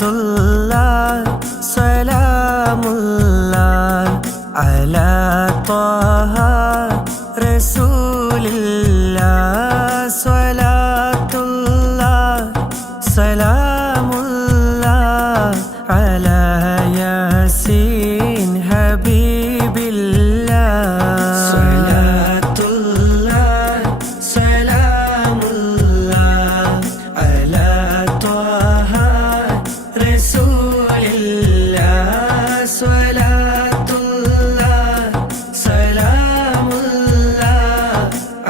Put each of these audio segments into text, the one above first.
സ്വലാത്തുല്ലാഹ് സലാമുല്ലാഹ് അലാ ത്വാഹ റസൂലില്ലാഹ് സ്വലാത്തുല്ലാഹ് സലാമുല്ലാഹ് അലാ യാസീൻ ഹബീബില്ലാഹ് സ്വലാത്തുല്ലാഹ് സലാമുല്ലാഹ് അലാ ത്വാഹ റസൂലില്ലാഹ് സ്വലാത്തുല്ലാഹ് സലാമുല്ലാഹ്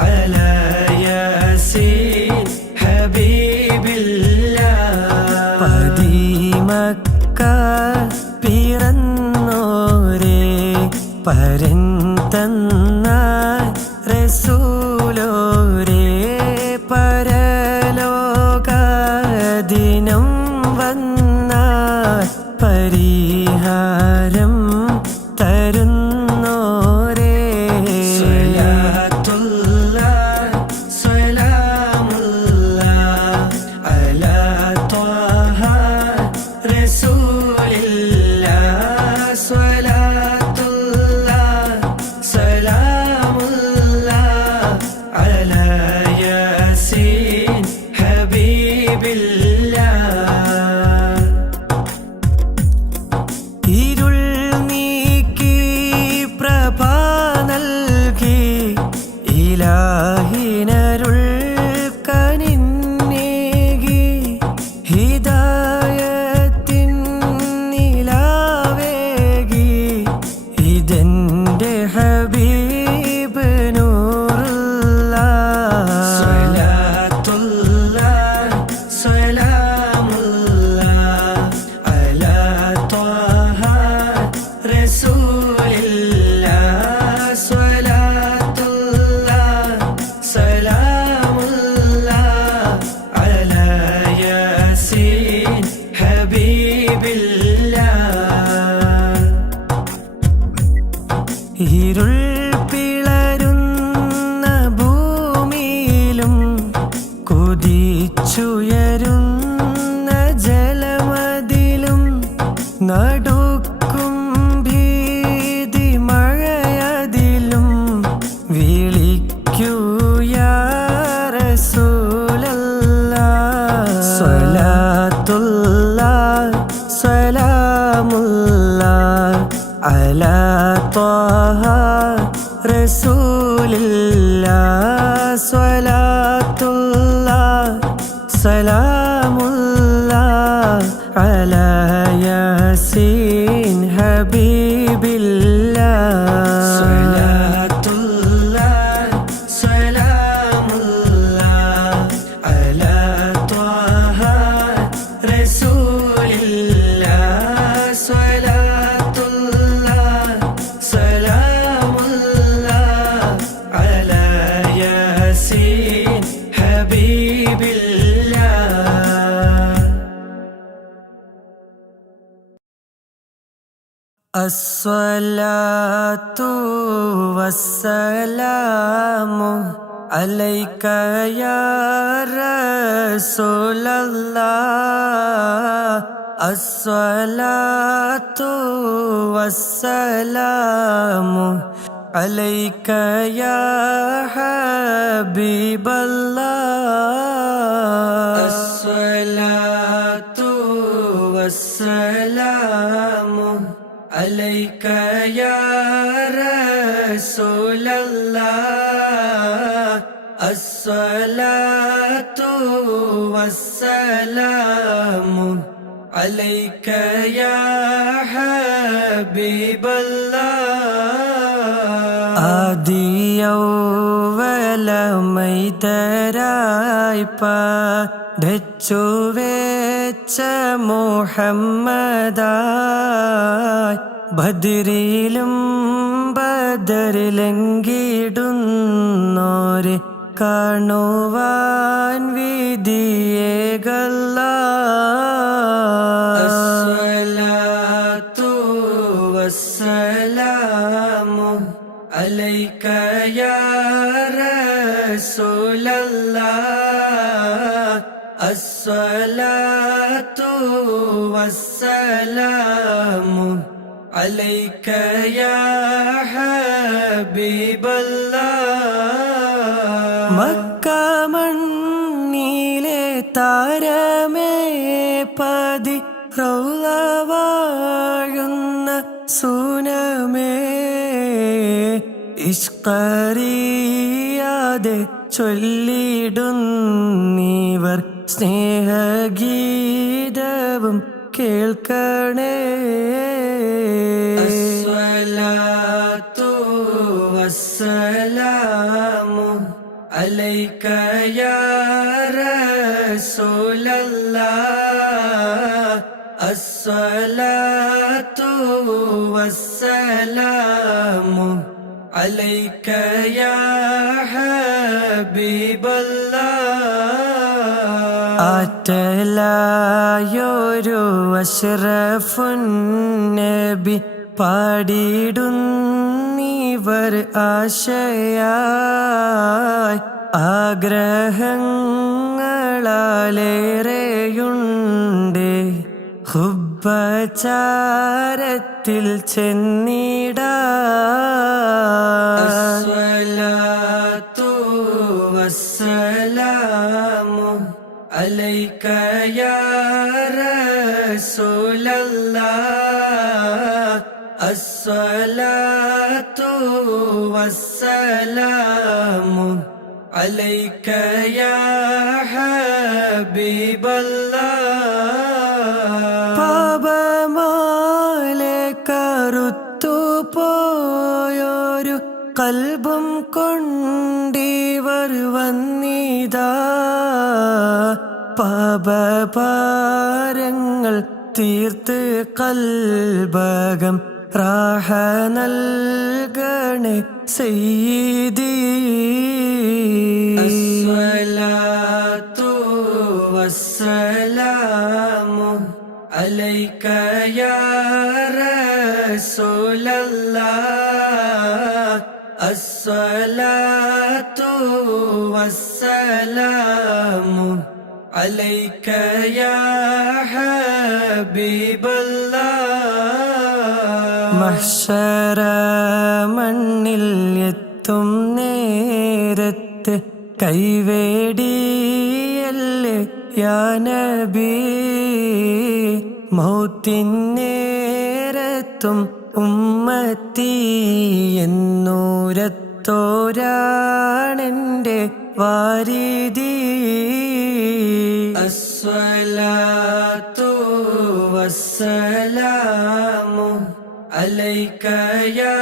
അലാ യാസീൻ ഹബീബില്ലാഹ് പതിമക്ക പിറന്നോരേ പരൻ തന്ന റസൂലോരേ പരലോകദിനം വന്ന പരിഹാരം തരുന്നോരേ സ്വലാത്തുല്ലാഹ് സലാമുല്ലാഹ് അലാ ത്വാഹ റസൂലില്ലാഹ് സ്വലാത്തുല്ലാഹ് സലാമുല്ലാഹ് അലാ യാസീൻ ഹബീബില്ലാഹ് ഇരുൾ നീക്കി പ്രഭ നൽകി ഇലാഹിനരുൾ കനിന്നേകി ഹിദായത്തിൻ നിലാവേകി ഇതെന്റെ ഹബീബ് നൂറുല്ലാഹ് സ്വലാത്തുല്ലാഹ് സലാമുല്ലാഹ് അലാ ത്വാഹ റസൂലില്ലാഹ് സ്വലാത്തുല്ലാഹ് സലാമുല്ലാഹ് അലാ യാസീൻ ഹബീബില്ലാഹ് ഇരുൾ പിളരുന്ന ഭൂമിയിലും കുതിച്ചുയരുന്ന ജലമതിലും നടുക്കും ഭീതി മഴയതിലും വിളിക്കൂ യാ റസൂലല്ലാഹ് സ്വലാത്തുല്ലാഹ് സലാമുല്ലാഹ് അലാ ത്വാഹ റസൂലില്ലാഹ് സ്വലാത്തുല്ലാഹ് സലാമുല്ലാഹ് അലാ യാസീൻ ഹബീബില്ലാഹ് സ്വലാത്തുല്ലാഹ് സലാമുല്ലാഹ് അലാ ത്വാഹ റസൂലില്ലാഹ് സ്വലാത്തുല്ലാഹ് സലാമുല്ലാഹ് അലാ യാസീൻ ഹബീബില്ലാഹ് അസ്സലാത്തു വസ്സലാമു അലൈക യാ റസൂലല്ലാഹ് അസ്സലാത്തു വസ്സലാമു അലൈക യാ ഹബീബല്ലാഹ് അസ്സലാത്തു വസ്സലാമു അലൈക യാ റസൂലല്ലാഹ് അസ്സലാത്തു വസ്സലാമു അലൈക യാ ഹബീബല്ലാഹ് ആദിയൗവലമൈതരായി പഠിച്ചു വെച്ച മുഹമ്മദായി ബദ്രിലും ബദറിലെങ്കിടുന്നോരെ കാണുവാൻ വിധിയേകല്ലാഹ് അസ്സലാത്തു വസ്സലാമു അലൈക യാ റസൂലല്ലാഹ് الصلاة والسلام عليك يا حبيب الله മക്ക മണ്ണിലെ താരമേ പതി റൗള വാഴുന്ന സുനമേ ഇഷ്കറിയാതെ ചൊല്ലിടുന്നീവർ സ്നേഹഗീതവും കേൾക്കണേ അസ്സലാത്തു വസ്സലാമു അലൈക യാ റസൂലല്ലാഹ് അസ്സലാത്തു വസ്സലാമു അലൈക യാ ഹബീബല്ലാഹ് ആറ്റലായൊരു അഷ്റഫുൻ നബി പാടിടുന്നീവർ ആശയായി ആഗ്രഹങ്ങളാലേറെയുണ്ട് ഹുബ്ബചാരത്തിൽ ചെന്നിടാൻ അസ്സലാത്തു വസ്സലാമു അലൈക യാ റസൂലല്ലാഹ് അസ്സലാത്തു വസ്സലാമു അലൈക യാ ഹബീബല്ലാഹ് പാപമാലെ കറുത്തു പോയൊരു കൽബും കൊണ്ടിവർ വന്നിതാ പാപഭാരങ്ങൾ തീർത്ത് കൽബകം റാഹ നൽകണേ സയ്യിദി അസ്സലാത്തു വസ്സലാമു അലൈക യാ റസൂലല്ലാഹ് അസ്സലാത്തു വസ്സലാമു അലൈക യാ ഹബീബല്ലാഹ് മഹ്ശറ മണ്ണിൽ എത്തും നേരത്ത് കൈവേടിയല്ലേ യാ നബി മൗത്തിന്നേരത്തും ഉമ്മത്തി എന്നൂരത്തോരാണെൻ്റെ വാരിദി അസ്സലാത്തു വസ്സലാമു അലൈക യാ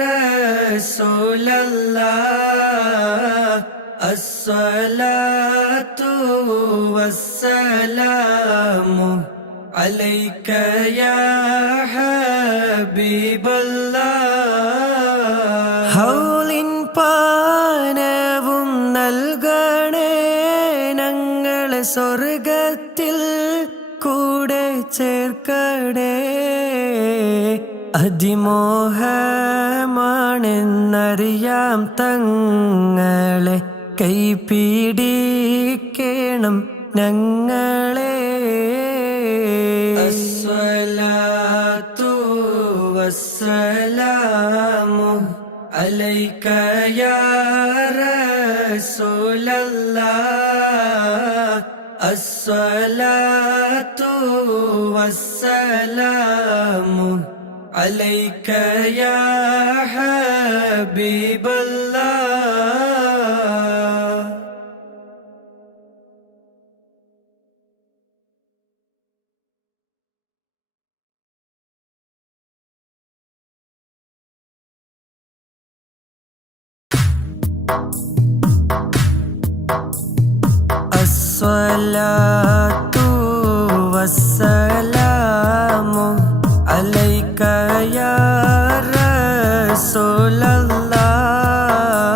റസൂലല്ലാഹ് അസ്സലാത്തു വസ്സലാമു അലൈക യാ ഹബീബല്ലാഹ് ഹൗലിൻ പാനവും നൽകണേ ഞങ്ങളെ സ്വർഗത്തിൽ കൂടെ ചേർക്കണേ അതിമോഹമാണെന്നറിയാം തങ്ങളെ കൈപിടിക്കണം ഞങ്ങളെ അസ്സലാത്തു വസ്സലാമു അലൈക യാ റസൂലല്ലാഹ് അസ്സലാത്തു വസ്സലാമു അലൈക യാ ഹബീബല്ലാഹ് الصلاة والسلام عليك يا رسول الله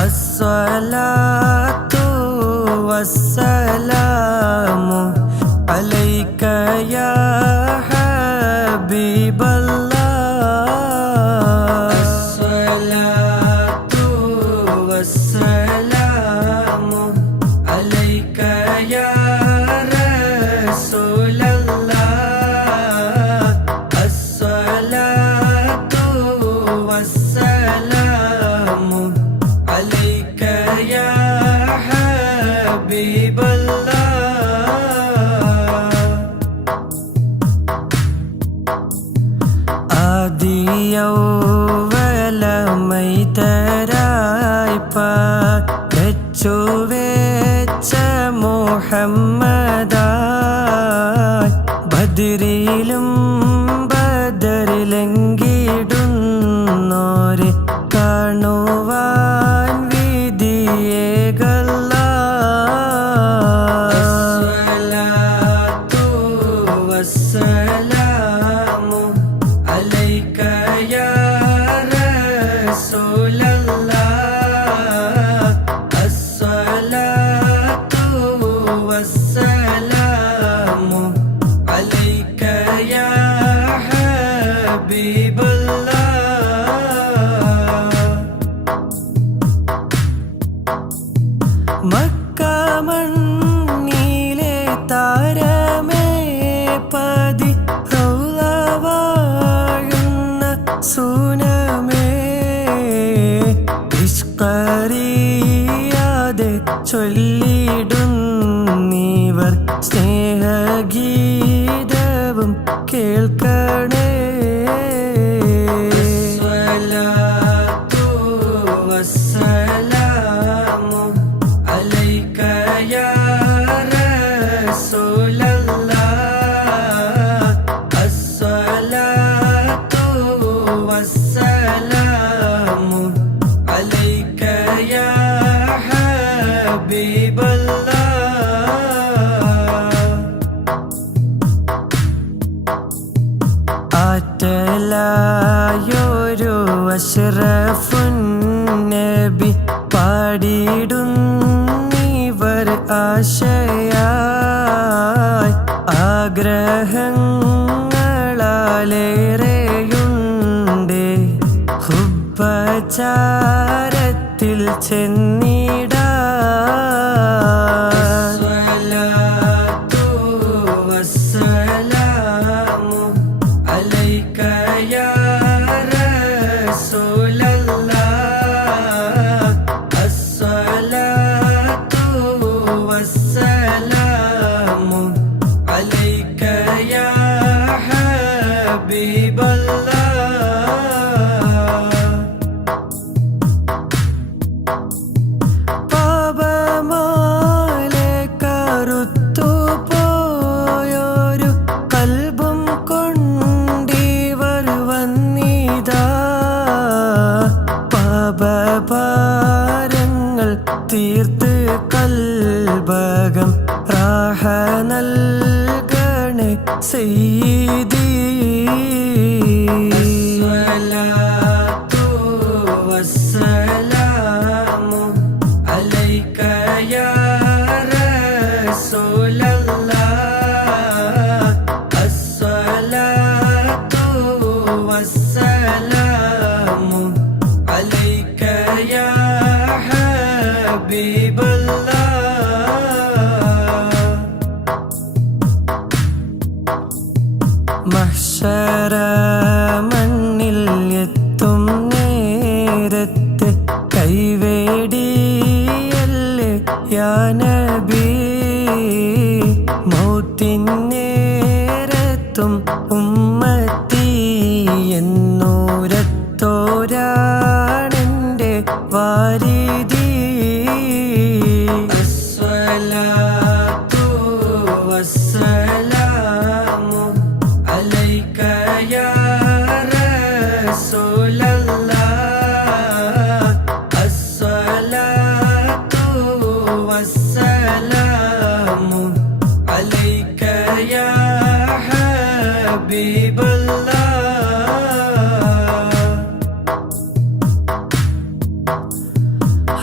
الصلاة والسلام عليك يا حبيب الله الصلاة والسلام عليك يا رسول الله മുഹമ്മദായി ബദരിലും ബദറിലെങ്കിടുന്നോരെ കാണുവാൻ വിധിയേകല്ല. അസ്സലാത്തു വസ്സലാമു അലൈക യാ റസൂലല്ലാഹ്. അസ്സലാത്തു വസ്സലാമു അലൈക യാ മക്ക മണ്ണിലെ താരമേ പതി റൗള വാഴുന്ന സൂനമേ ഇഷ്കറിയാതെ ചൊല്ലിടുന്നീവർ സ്നേഹഗീതവും കേൾക്കണേ. വസ്സലാമു അലൈക യാ റസൂലല്ലാഹ്. അസ്സലാത്തു വസ്സലാമു അലൈക യാ ഹബീബല്ലാഹ്. ആറ്റലായൊരു അഷ്റഫുൻ നബി പാടിടുന്നിവർ ആശയായി ആഗ്രഹങ്ങളാലേറെയുണ്ട് ഹുബ്ബചാരത്തിൽ ചെന്നിടാൻ. വസ്സലാമു അലൈക യാ റസൂലല്ലാഹ്. അസ്സലാത്തു വസ്സലാമു അലൈക യാ ഹബീബല്ലാഹ്. പാപമാലെ കറുത്തു പോയൊരു കൽബും കൊണ്ടിവർ വന്നിതാ. പാപഭാരങ്ങൾ തീർത്ത് കൽബകം റാഹ നൽകണേ സയ്യിദി. അസ്സലാത്തു വസ്സലാമു അലൈക യാ റസൂലല്ലാഹ്. അസ്സലാത്തു വസ്സലാമു അലൈക യാ ഹബീബല്ലാഹ്. മഹ്ശറ മണ്ണിൽ എത്തും നേരത്ത് കൈവേടിയല്ലേ യാ നബി. മൗത്തിൻ നേരത്തും ഉമ്മത്തി എന്നൂരത്തോരാണെൻ്റെ വാരിധി. അസ്സലാത്തു വസ്സലാമു അലൈക യാ റസൂലല്ലാഹ്. അസ്സലാത്തു വസ്സലാമു അലൈക യാ ഹബീബല്ലാഹ്.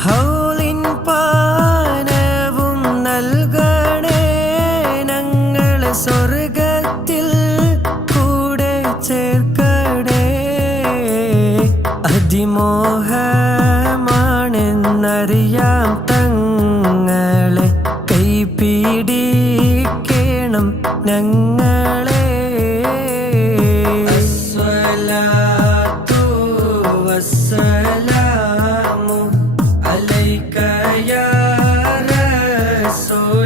ഹൗലിൻ പാനവും നൽകണേ ഞങ്ങളെ സ്വർഗത്തിൽ കൂടെ ചേർക്കണേ. അതിമോഹമാണെന്നറിയാം തങ്ങളെ കൈപിടിക്കണം ഞങ്ങളെ. അസ്സലാത്തു വസ്സലാമു അലൈക യാ റസൂലല്ലാഹ്.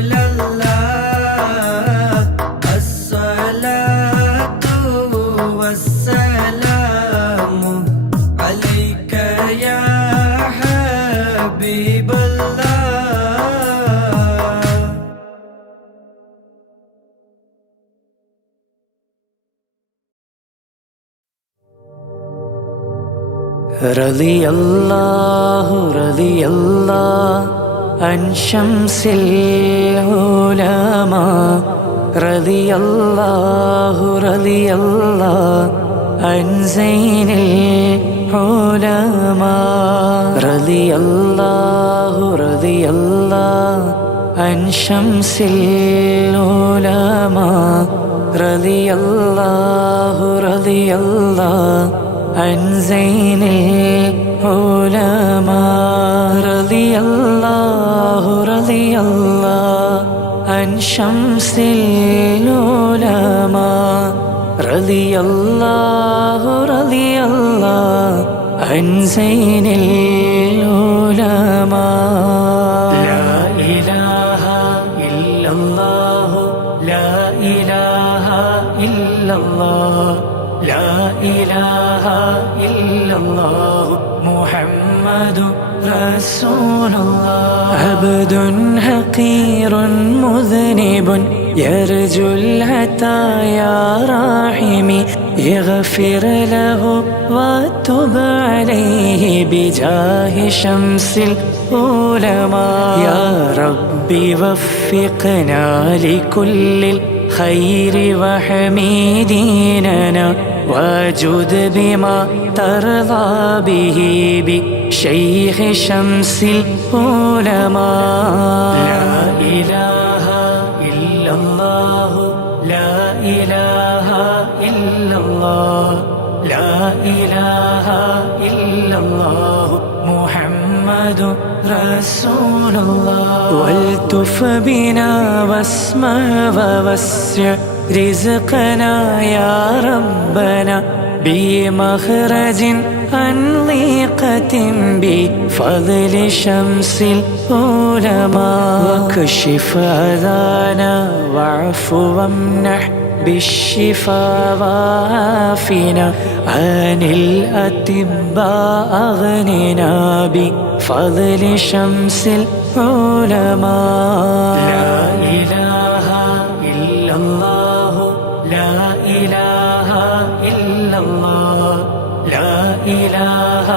അസ്സലാത്തു വസ്സലാമു അലൈക യാ ഹബീബല്ലാഹ്. റളിയല്ലാഹു അൻ ശംസിൽ ഉലമാ റളിയല്ലാഹു അൻ സൈനിൽ ഉലമാ റളിയല്ലാഹു അൻ ശംസിൽ ഉലമാ റളിയല്ലാഹു عن زين العلماء رضي الله عن شمس العلماء رضي الله عن زين العلماء لا إله إلا الله لا إله إلا الله لا إله إلا الله محمد رسول الله عبد حقير مذنب يرجو العطايا راحمي يغفر له وتب عليه بجاه شمس العلماء يا ربي وفقنا لكل الخير وحميديننا واجد بما ترضى به بشيخ شمس العلماء لا إله إلا الله لا إله إلا الله لا إله إلا الله محمد رسول الله والتف بنا واسمع ووسع رزقنا يا ربنا بمخرج عن ضيقة بفضل شمس العلماء واكشف أذانا واعف وامنح بالشفاء وعافنا عن الأطباء أغننا بفضل شمس العلماء لا إله إلا الله لا إله إلا الله لا إله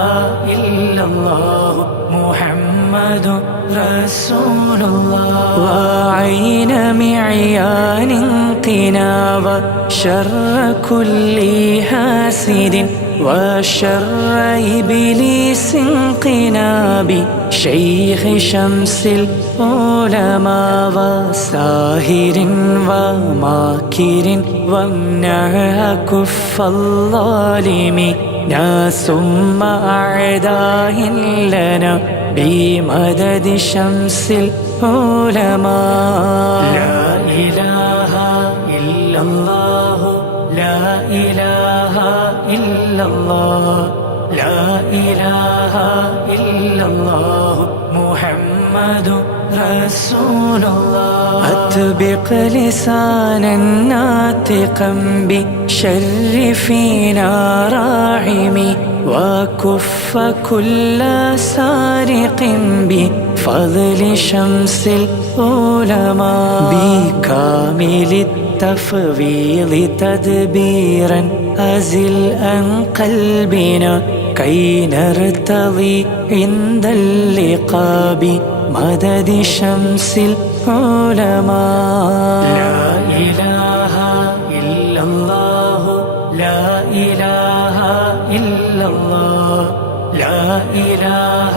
إلا الله محمد رسول الله وعين معيان قنا وشر كل حاسد وشر إبليس قنا بشيخ شمس العلماء وساهر وماكر وامنع كف الظالمين ثم أعداء لنا بمدد شمس العلماء لا إله إلا الله لا إله إلا الله لا إله إلا الله محمد رسول الله أطبق لسانا ناطقا بشر فينا راعمي وكف كل سارق بفضل شمس العلماء بكامل التفويض تدبيرا أزل عن قلبنا كي نرتضي عند اللقاء بمدد شمس العلماء لا إله إلا الله لا إله إلا الله لا إله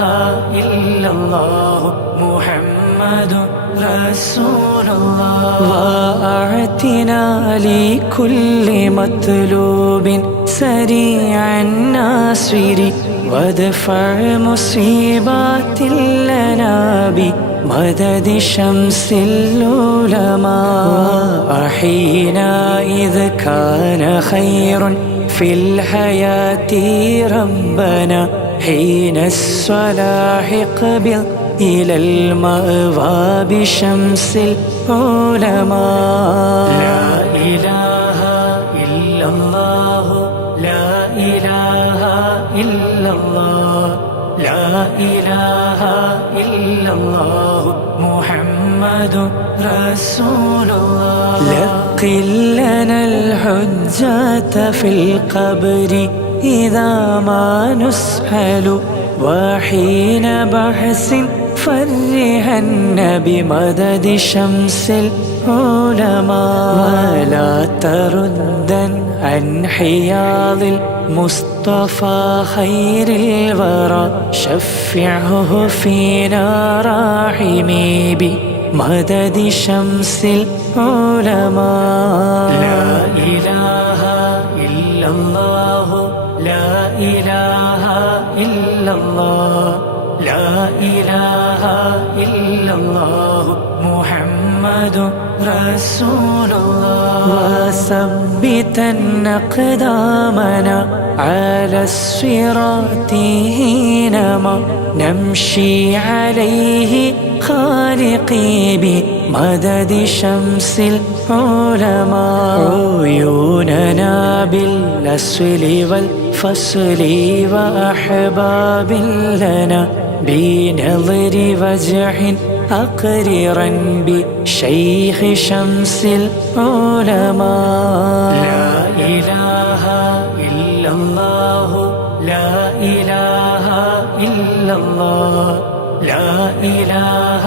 إلا الله محمد رسول الله وأعتنا لكل مطلوب سريعا ناصر وادفع مصيبات لنا بمدد شمس العلماء وأحينا إذ كان خير في الحياة ربنا حين الصلاح قبل إلى المأوى بشمس العلماء لا إله إلا الله لا إله إلا الله لا إله إلا الله محمد رسول الله لقن لنا الحجة في القبر إذا ما نسأل وحين بحث فرهن بمدد شمس العلماء ولا تردا عن حياض المصطفى خير الورى شفعه فينا راحمي بمدد شمس العلماء لا إله إلا الله لا إله إلا الله لا إله إلا الله محمد رسول الله وثبتن أقدامنا على الصراط حينما نمشي عليه خالقي بمدد شمس العلماء عيوننا بالأسل والفصل وأحباب لنا بنظر وجه أقررا بشيخ شمس العلماء لا إله إلا الله لا إله إلا الله لا إله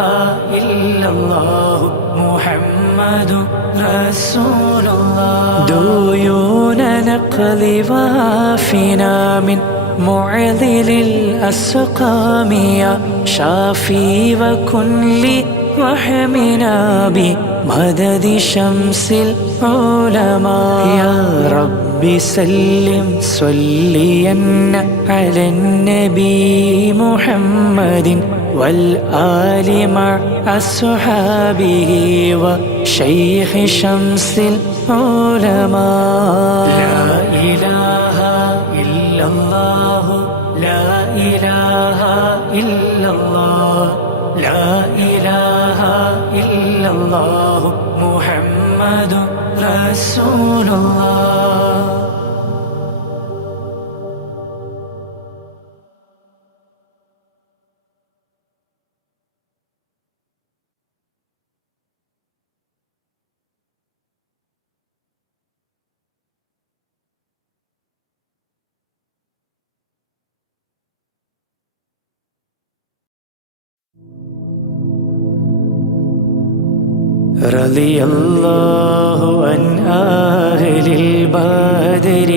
إلا الله محمد رسول الله ديون نقل وافنا من معذل الأسقام يا شافي وكن لي وحمنا بمدد شمس العلماء يا رب سلم صليا على النبي محمد والآل مع أصحابه وشيخ شمس العلماء لا إله إلا الله لا إله إلا الله لا إله إلا الله محمد رسول الله رضي الله عن أهل البدر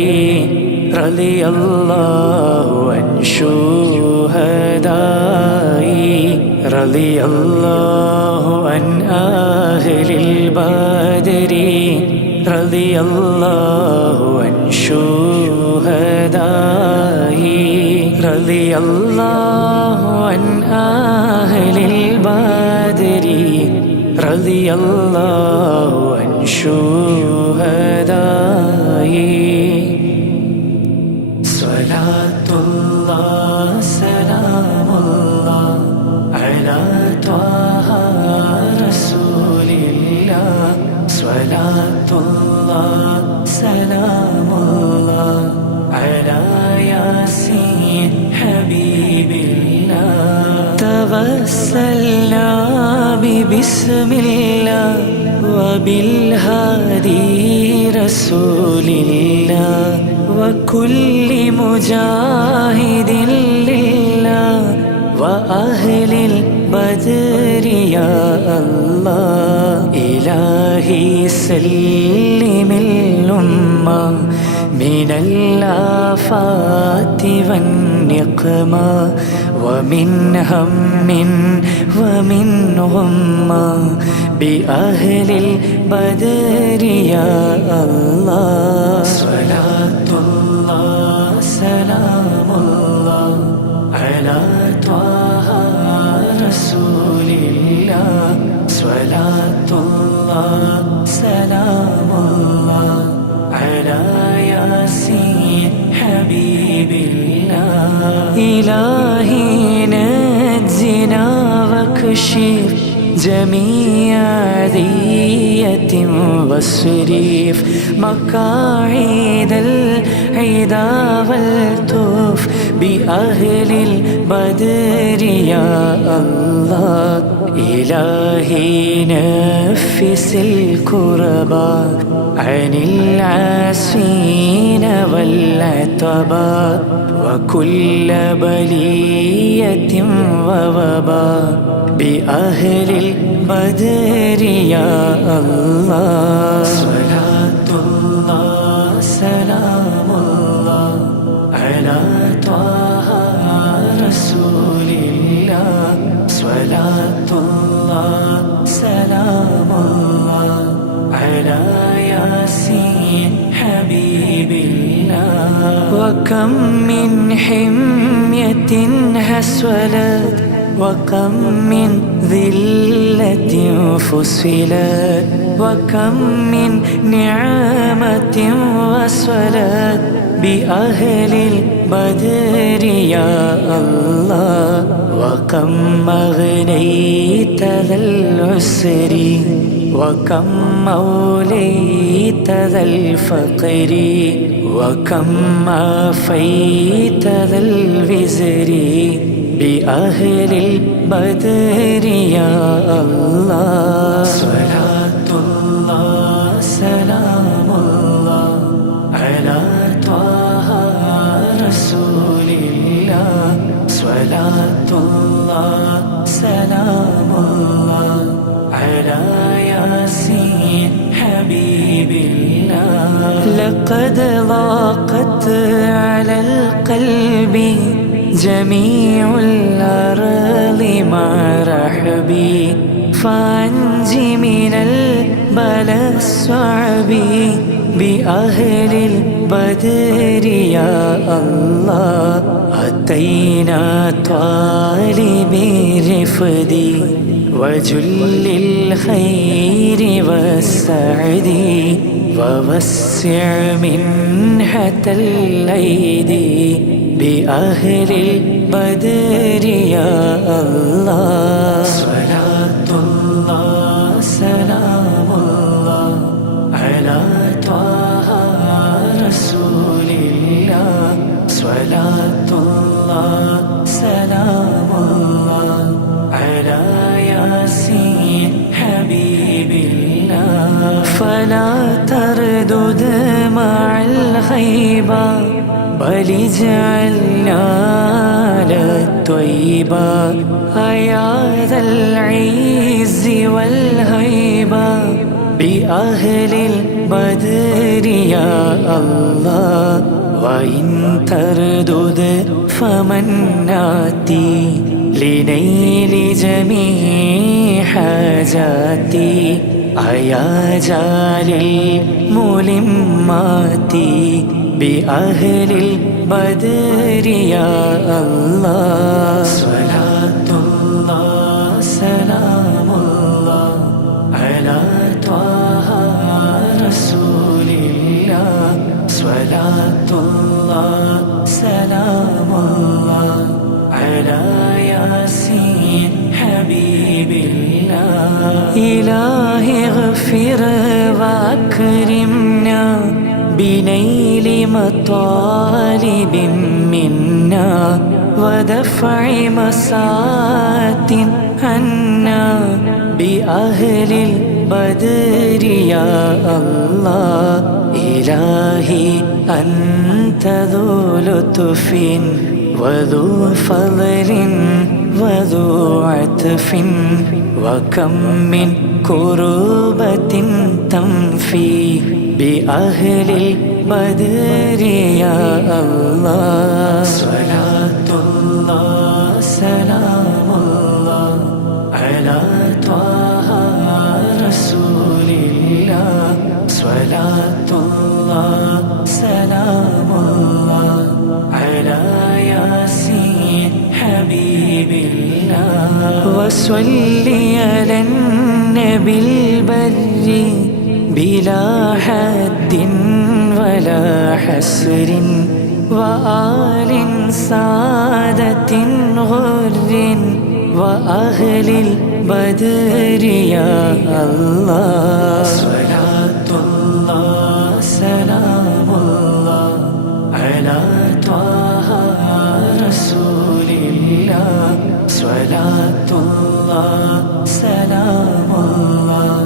رضي الله عن شهدائي رضي الله عن أهل البدر رضي الله عن شهدائي رضي الله عن أهل البدر رضي الله عن شهدائي صلاة الله سلام الله على طه رسول الله صلاة الله سلام الله على ياسين حبيب الله توسلنا بسم الله وبالهادي رسول الله وكل مجاهد لله وأهل البدر يا الله إلهي سلم الأمة من الآفات والنقمة ومن هم ومن غمة بأهل البدر يا الله صلاة الله سلام الله على طه رسول الله صلاة الله سلام الله على ياسين حبيب الله إلهي نجنا واكشف جميع ذية واصرف مقاعد العدا والتف بأهل البدر يا الله. إلهي نفس الكربا عن العاسين والعتبا وكل بلية ووبا بأهل البدر يا الله. صلاة الله سلام الله على طه رسول الله. صلاة الله سلام الله على ياسين حبيب الله. وكم من حمية هسولت وكم من ذلة فصلت وكم من نعمة وصلت بأهل البدر يا الله. وكم أغنيت ذا العسر وكم أوليت ذا الفقر وكم عافيت ذا الوزر بأهل البدر يا الله. صلاة الله سلام الله على طه رسول الله. صلاة الله سلام الله على ياسين حبيب الله. لقد ضاقت على القلب جميع الأرض مع رحبي فأنجي من البلاء الصعب بأهل البدر يا الله. أتينا طالب رفدي وجل الخير والسعد ووسع منحة الأيدي بأهل البدر يا الله. صلاة الله سلام الله على طه رسول الله. صلاة الله سلام الله على ياسين حبيب الله. فلا تردد مع الخيبة بل اجعلنا للطيبة. يا ذا العز والهيبة بأهل البدر يا الله. وإن تردد فمن ناتي لنيل جميع حاجاتي. يا جال الملمات بأهل البدر يا الله. صلاة الله سلام الله على طه رسول الله. صلاة الله سلام الله على ياسين حبيب الله. إلهي اغفر وأكرمنا بنيل مطالب منا ودفع مسات عنا بأهل البدر يا الله. إلهي أنت ذو لطف وذو فضل وذو عطف وكم من كربة تنفي بأهل البدر يا الله. صلاة الله سلام الله على طه رسول الله. صلاة الله سلام الله على ياسين حبيب الله. وصلي على النبي البر بلا حد ولا حسر وآل سادة غر وأهل البدر يا الله صلاة الله سلام الله على طه رسول الله صلاة الله سلام الله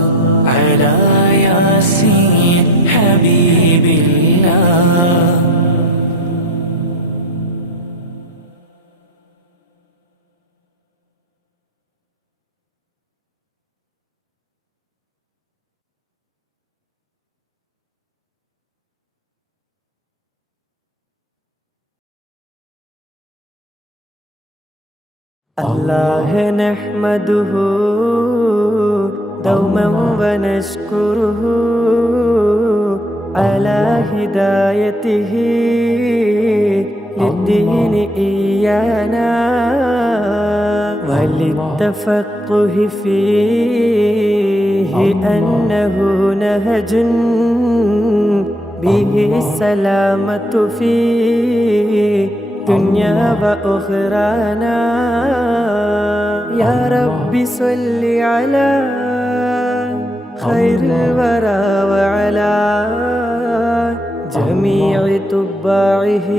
على ياسين حبيب الله. الله نحمده دوما ونشكره على هدايته للدين إيانا وللتفقه فيه أنه نهج به السلامة فيه دنيا وأخرانا. يا رب صل على خير الورى وعلى جميع تباعه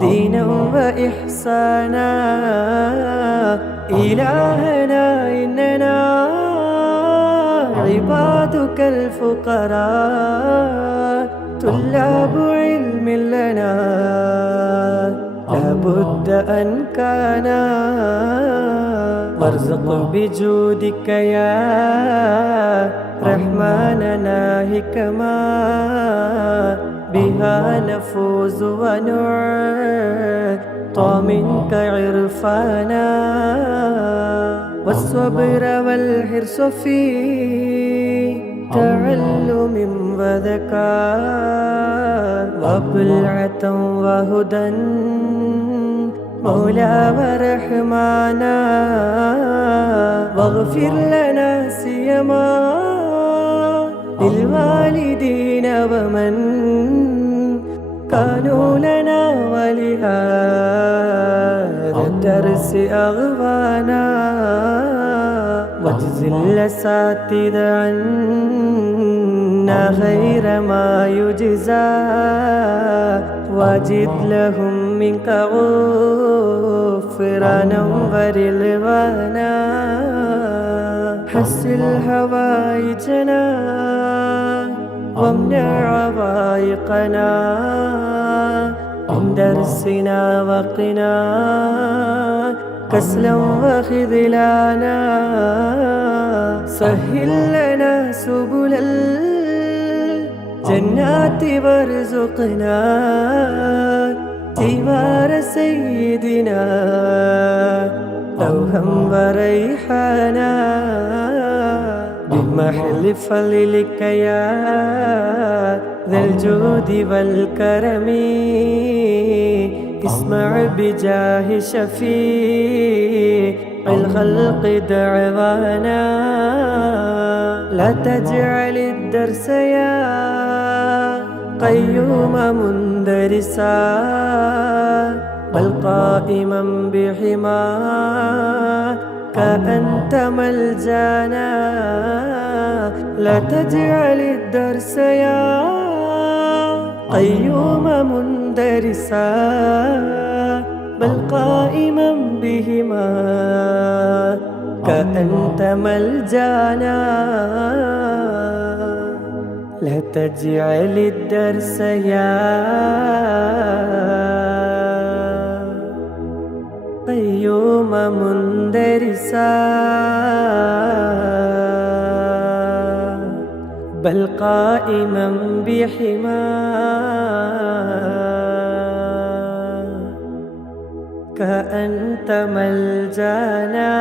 دينا وإحسانا. إلهنا إننا عبادك الفقراء طلاب علم لنا لابد أن كان. وارزق بجودك يا رحمننا حكما بها نفوز ونعطى منك عرفانا. والصبر والحرص في تعلم وذكاء وبلعة وهدى مولى ورحمانا. واغفر لنا سيما للوالدين ومن كانوا لنا ولهذا الدرس أغوانا. واجزل الأساتذة عنا خير ما يجزى واجد لهم منك غفرانا ورضوانا. حسن هوائجنا وامنع عوائقنا من درسنا وقنا كسلا وخذلانا. سهل لنا سبل الجنات وارزقنا جوار سيدنا روحا وريحانا. بمحل فضلك يا ذا الجود والكرم اسمع بجاه شفيع الخلق دعوانا. لا تجعل الدرس يا قيوم مندرسا بل قائما بحماك أنت ملجانا. لا تجعل الدرس يا قيوم مندرسا بل قائما بهما كأنت ملجانا. لا تجعل الدرس يا قيوم مندرسا بل قائما بحما كأنت ملجانا.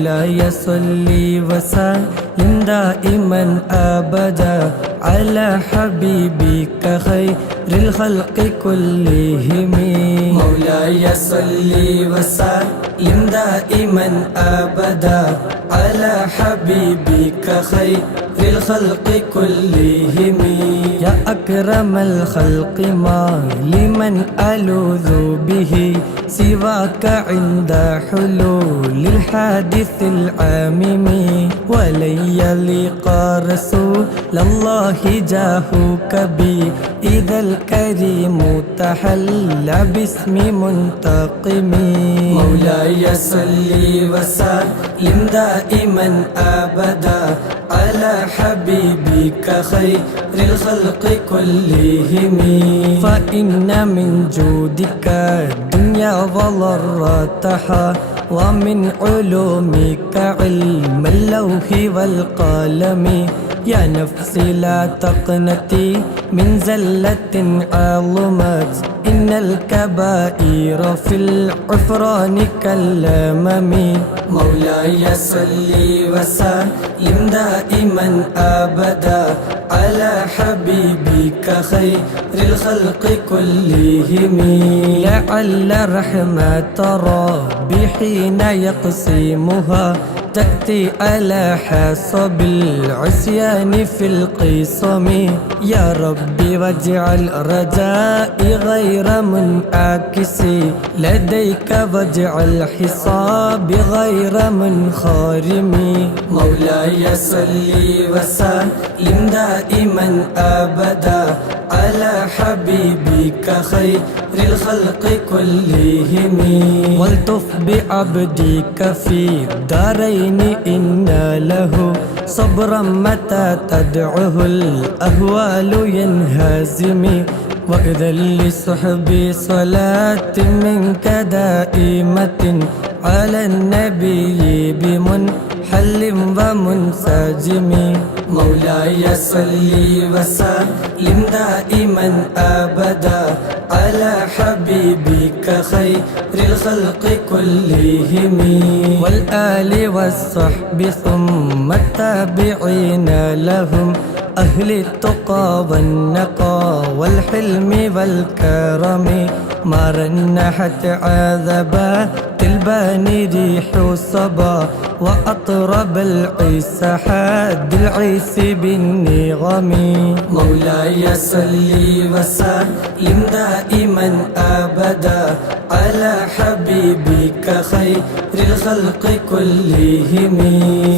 مولاي صل وسلم دائما أبدا على حبيبك خير الخلق كلهم مولاي صل وسلم دائما أبدا على حبيبك خير الخلق كلهم يا أكرم الخلق ما لمن ألوذ به سواك عند حلول الحادث العامم ولن يليق رسول الله جاهك بي إذا الكريم تحلى باسم منتقم مولاي صل وسلم دائما أبدا على حبيبك خير الخلق كلهم فإن من جودك الدنيا وضرتها ومن علومك علم اللوح والقلم يا نفسي لا تقنتي من زلة عظمت إن الكبائر في العفران كالأمم مولاي صل وسلم دائما أبدا على حبيبك خير الخلق كلهم لعل رحمة ربي حين يقسمها تأتي على حسب العصيان في القسم يا ربي واجعل رجائي غير منعكس لديك واجعل حسابي غير منخرم مولاي صل وسلم دائما أبدا على حبيبك خير الخلق كلهم والطف بعبدك في الدارين إن له صبرا متى تدعه الأهوال ينهزم وإذا لصحبي صلاة منك دائمة على النبي بمنحل ومنسجم مولاي صل وسلم دائما أبدا على حبيبك خير الخلق كلهم والآل والصحب ثم التابعين لهم أهل التقى والنقى والحلم والكرم ما رنحت عذبات البان ريح الصبا وأطرب العيس حاد العيس بالنغم مولاي صل وسلم دائما أبدا على حبيبك خير الخلق كلهم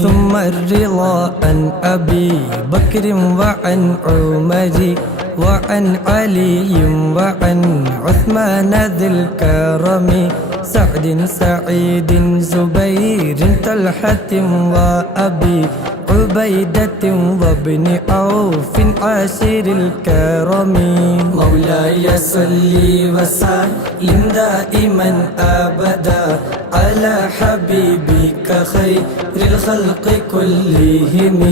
ثم الرضا عن أبي بكر وعن عمر وعن علي وعن عثمان ذي الكرم سعد سعيد زبير طلحة وأبي عبيدة وابن عوف عاشر الكرم مولاي صل وسلم دائما أبدا على حبيبك خير الخلق كلهم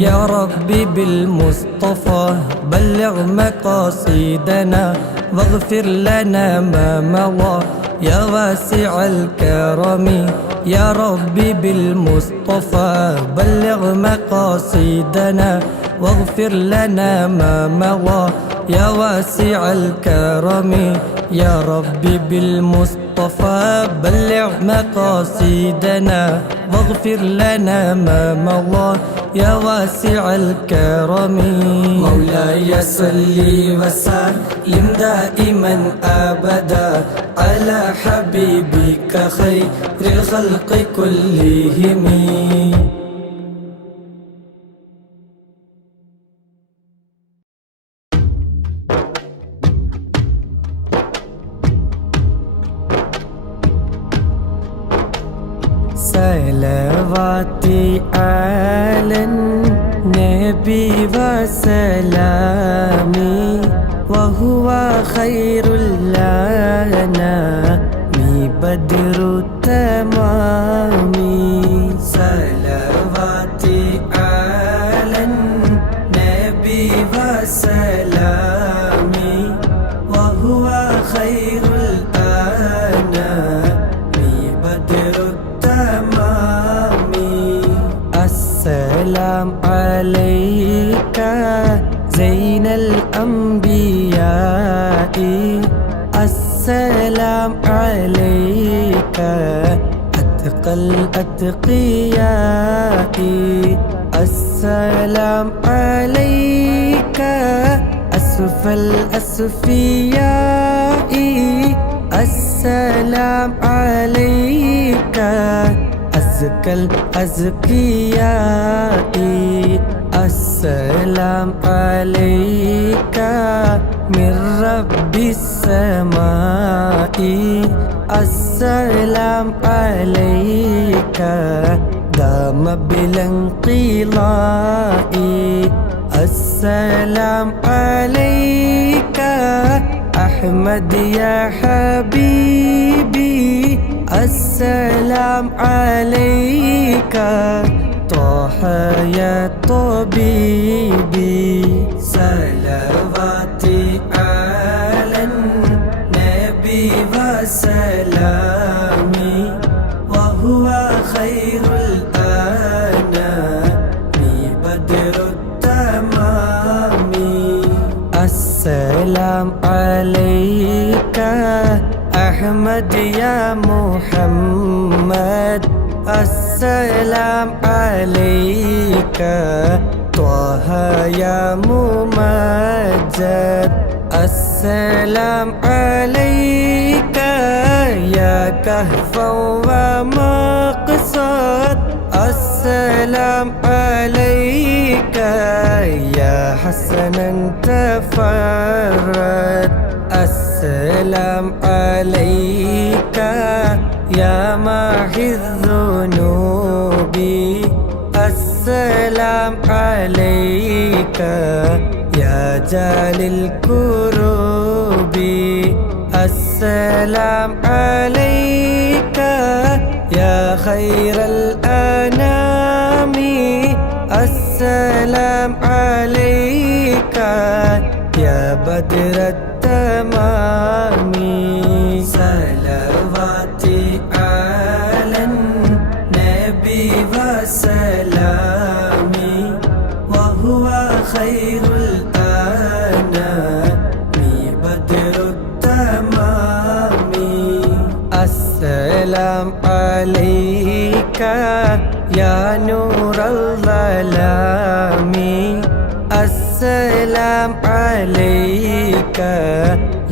يا ربي بالمصطفى بلغ مقاصدنا واغفر لنا ما مضى يا واسع الكرم يا ربي بالمصطفى بلغ مقاصدنا واغفر لنا ما مضى يا واسع الكرم يا ربي بالمصطفى بلغ مقاصدنا واغفر لنا ما مضى يا واسع الكرم مولاي صل وسلم دائما أبدا على حبيبك خير الخلق كلهم صلواتي على النبي وسلامي وهو خير لنا بدر التمام صلواتي على النبي وسلامي وهو خير الأنام بدر التمام الأنبياء السلام عليك أتقى الأتقياء السلام عليك أسفى الأسفياء السلام عليك أزكى الأزكياء السلام عليك من رب السماء السلام عليك دام بلا انقضاء السلام عليك أحمد يا حبيبي السلام عليك طه يا طبيبي صلواتي على النبي وسلامي وهو خير الأنام بدر التمام السلام عليك أحمد يا محمد السلام عليك طه يا ممجد السلام عليك يا كهفا ومقصد السلام عليك يا حسنا تفرد السلام عليك يا محي الذنوب السلام عليك يا جال الكروب السلام عليك يا خير الأنام السلام عليك يا بدر التمام صلواتي على النبي وسلامي وهو خير الأنام بدر التمام السلام عليك يا نور الظلام السلام عليك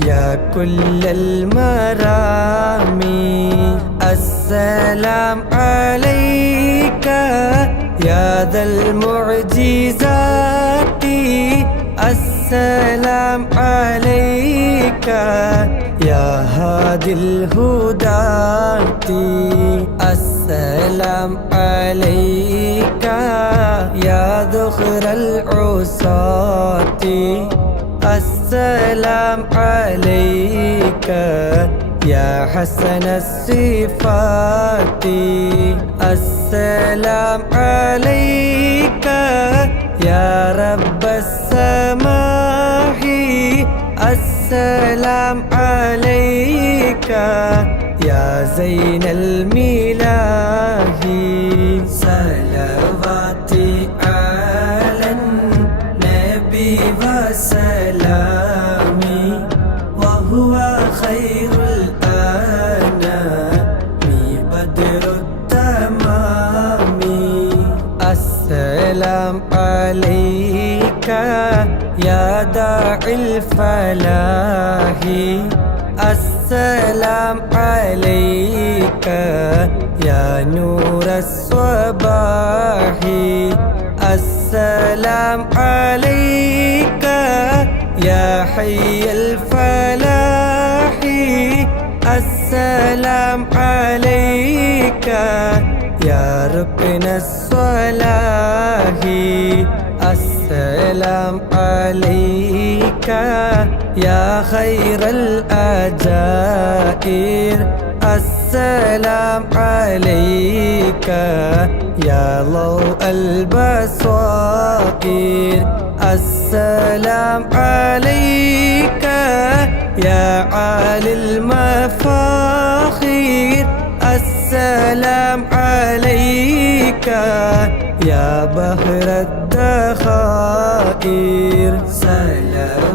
يا كل المرام السلام عليك يا ذا المعجزات السلام عليك يا هادي الهداة السلام عليك يا ذخر العصاة السلام عليك يا حسن الصفات السلام عليك يا رب السماح السلام عليك يا زين الملاح صلواتي على النبي وسلامي وهو خير الأنام بدر التمام السلام عليك يا داعي الفلاح السلام عليك يا نور الصباح السلام عليك يا حي الفلاح السلام عليك يا ركن الصلاح السلام عليك يا خير الأجائر السلام عليك يا ضوء البصائر السلام عليك يا عالي المفاخر السلام عليك يا بحر الدخائر سلام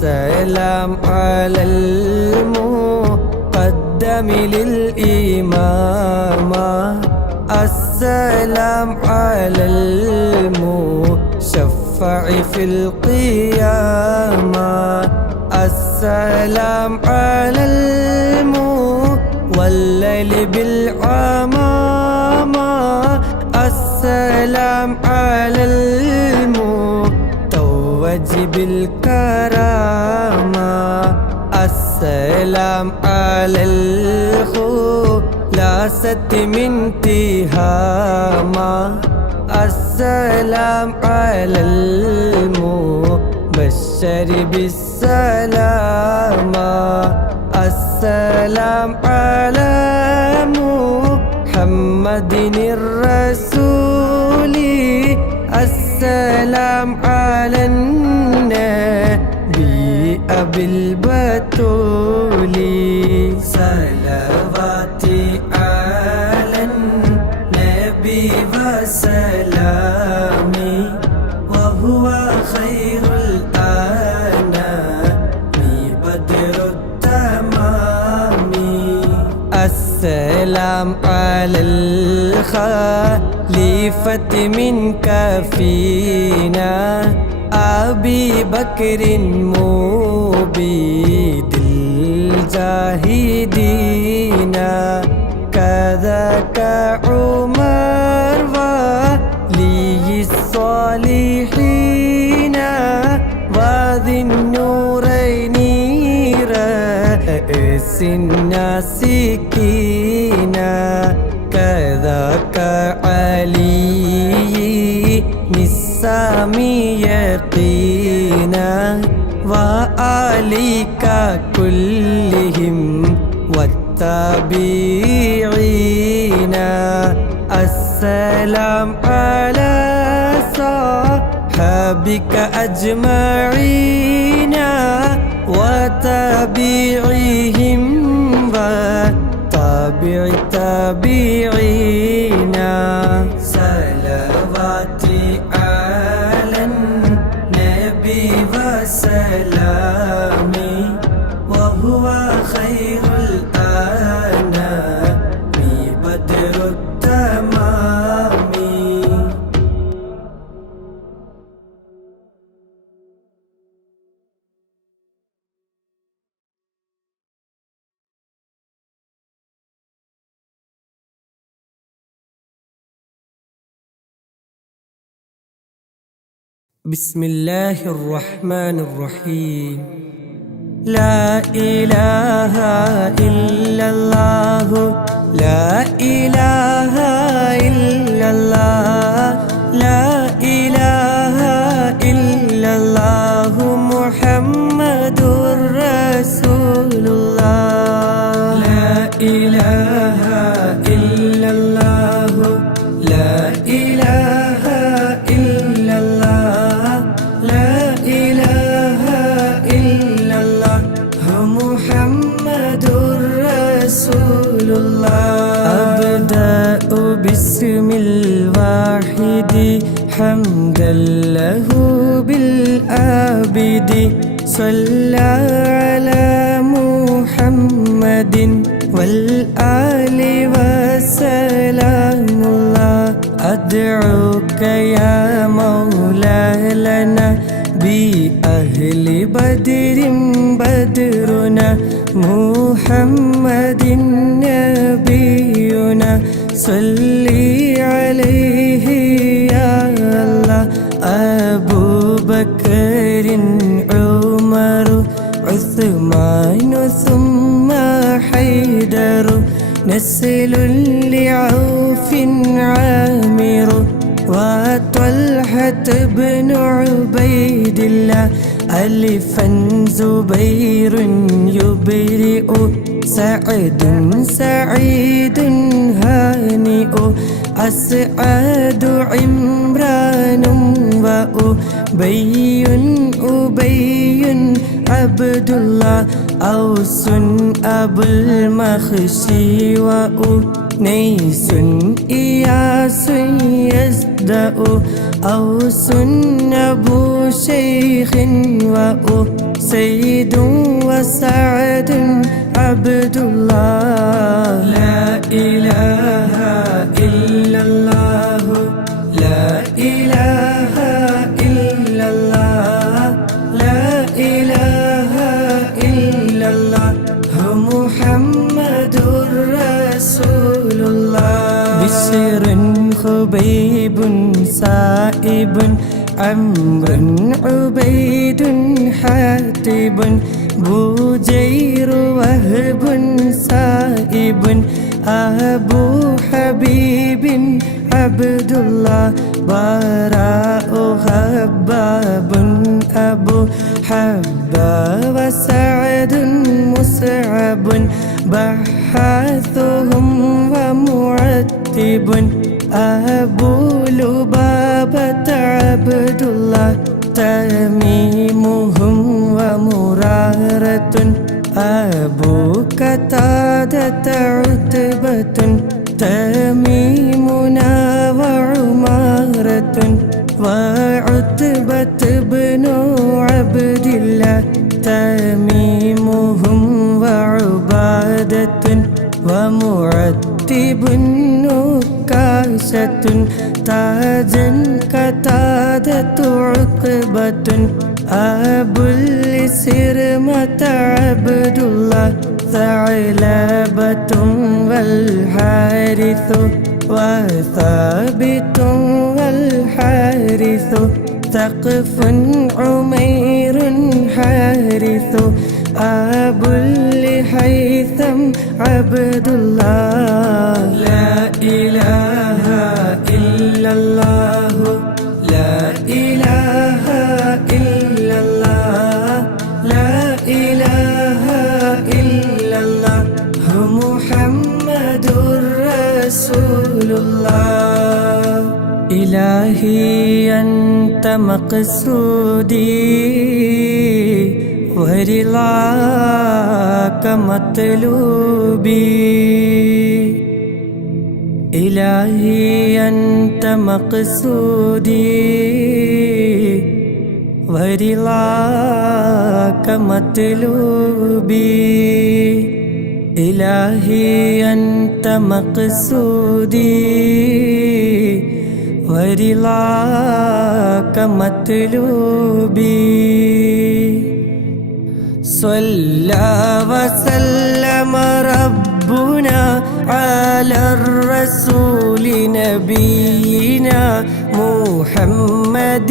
السلام على المقدم للإمام السلام على المشفع في القيامة السلام على المولل بالعمامة السلام على المتوج بالكرامة السلام على الخلاصة من تهامة السلام على المبشر بالسلامة السلام على محمد الرسول السلام على النبي أبي البتول صلواتي على النبي وسلامي وهو خير الأنام بدر التمام السلام على الخليفة منك فينا أبي بكر مبيد الجاهدين كذاك عمر ولي الصالحين وذي النورين رئيس الناسكين كذاك علي نسامي يقينا وآلك كلهم والتابعين السلام على صحابك أجمعين وتابعيهم وتابع التابعين صلواتي على النبي وسلامي وهو خير الأنام بدر التمام بسم الله الرحمن الرحيم لا إله إلا الله لا إله إلا الله لا إله إلا الله محمد رسول الله لا إله إلا الله لا إله إلا الله لا إله إلا الله محمد رسول الله أبدأ باسم الواحد حمدا له بالآبد صلى على محمد والآل وسلام الله أدعوك يا مولاي لنا بأهل بدر بدرنا محمد نبينا صلي عليه يا الله أبو بكر عمر عثمان ثم حيدر نسل لعوف عامر وطلحة بن عبيد الله ألفا زبير يبرئ سعد سعيد هانئ أسعد عمران وأبي أبي عبد الله أوس أبو المخشي وأنيس إياس يزدأ أوس أبو شيخ سيد وسعد عبد الله لا إله إلا الله لا إله إلا الله لا إله إلا الله محمد رسول الله بشر خبيب سائب عمرو عبيد حاتب بجير وهب سائب أبو حبيب عبد الله براء خباب أبو حبا وسعد مصعب بحاثهم ومعتب أبو لبابة عبد الله تميمهم ومرارة أبو قتادة عتبة تميمنا وعمارة وعتبة بن عبد الله تميمهم وعبادة ومعتب نكاشة تاجا قتادة عقبة أبو السرمة عبد الله ثعلبة والحارث وثابت والحارث ثقف عمير حارث أبو الهيثم عبد الله لا إله إلا الله لا إله إلا الله لا إله إلا الله محمد رسول الله إلهي أنت مقصودي ورضاك مطلوبي إلهي أنت مقصودي ورضاك مطلوبي إلهي أنت مقصودي ورضاك مطلوبي صلى وسلم ربنا على الرسول نبينا محمد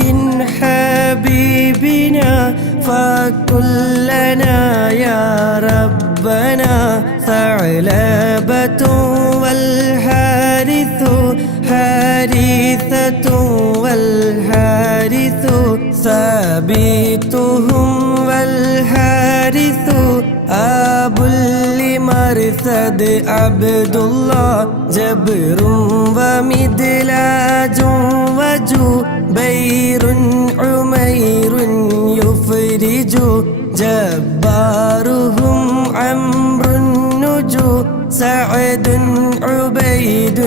حبيبنا فكلنا يا ربنا ثعلبة والحارث حارثة والحارث ثابتهم والحارث أبو المرثد عبد الله جبر ومدلاج وجبير عمير يفرج جبارهم عمرو النجو سعد عبيد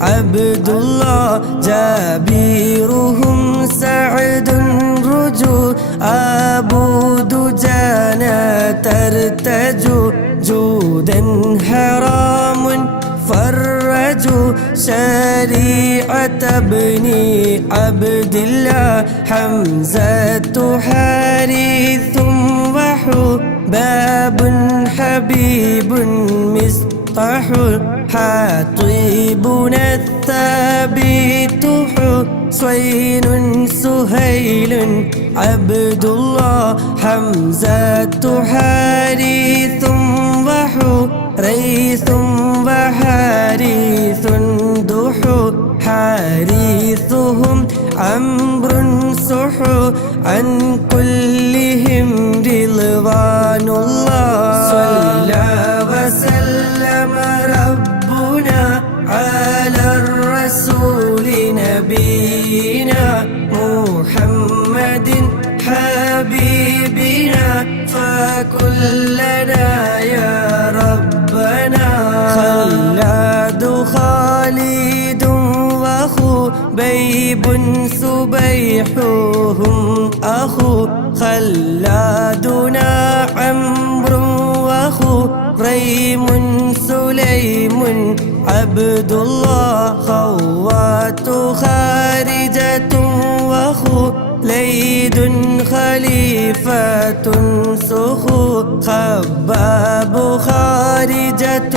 عبد الله جابيرهم سعد رجو أبو دجانة ترتجو جودا حرام فرجوا شريعة ابن عبد الله حمزة حارث وحباب حبيب مصطح حاطبنا الثابت حسين سهيل عبد الله حمزة حارث وحريث وحارث دحو حارثهم عمرو سحو عن كلهم رضوان الله صلى وسلم ربنا على الرسول نبينا محمد حبيبنا فكلنا يا ربنا خلاد خالد وخبيب سبيحهم أخو خلادنا عمرو وخريم سليم عبد الله خوات خارجة وخليد خليفة سخو خباب خارجة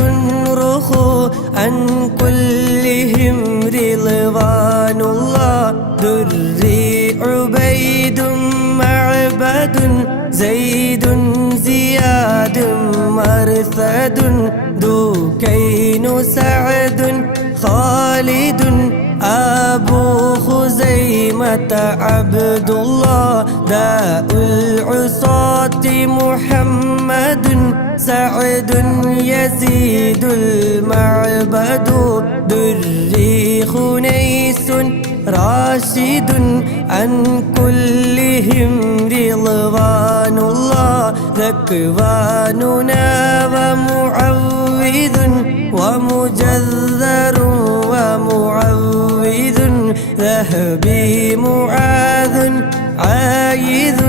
رخو عن كلهم رضوان الله دري عبيد معبد زيد زياد مرثد دوكين سعد خالد أبو خزيمة عبد الله داء العصاة محمد سعد يزيد المعبد دري خنيس راشد عن كلهم رضوان الله ذكواننا ومعوذ ومجذر ومعوذ ذهبي معاذ عايذ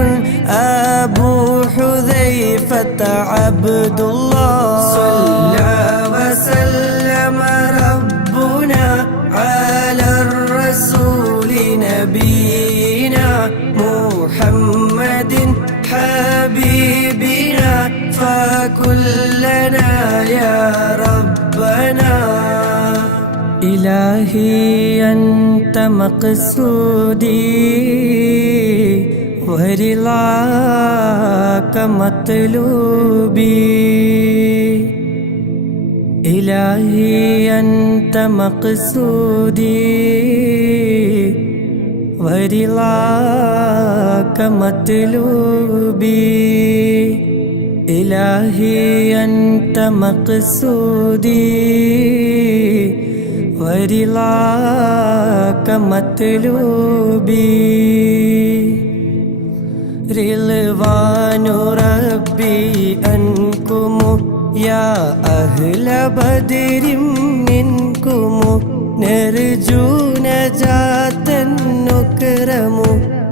أبو حذيفة عبد الله صلى وسلم ربنا على الرسول نبينا محمد حبيبنا فكلنا يا ربنا إلهي أنت مقصودي ورضاك مطلوبي إلهي أنت مقصودي ورضاك مطلوبي إلهي أنت مقصودي ورضاك مطلوبي رضوان ربي أنكم يا أهل بدر منكم نرجو نجاة نكرم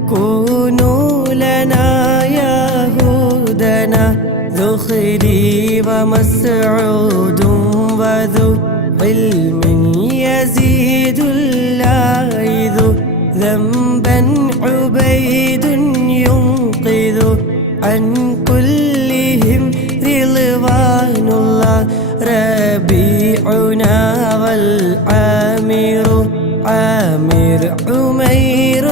كونوا لنا يهودنا ذخري ومسعود وذو علم يزيد اللاعذ ذنبا عبيد ينقذ عن كلهم رضوان الله ربيعنا والعامر عامر عمير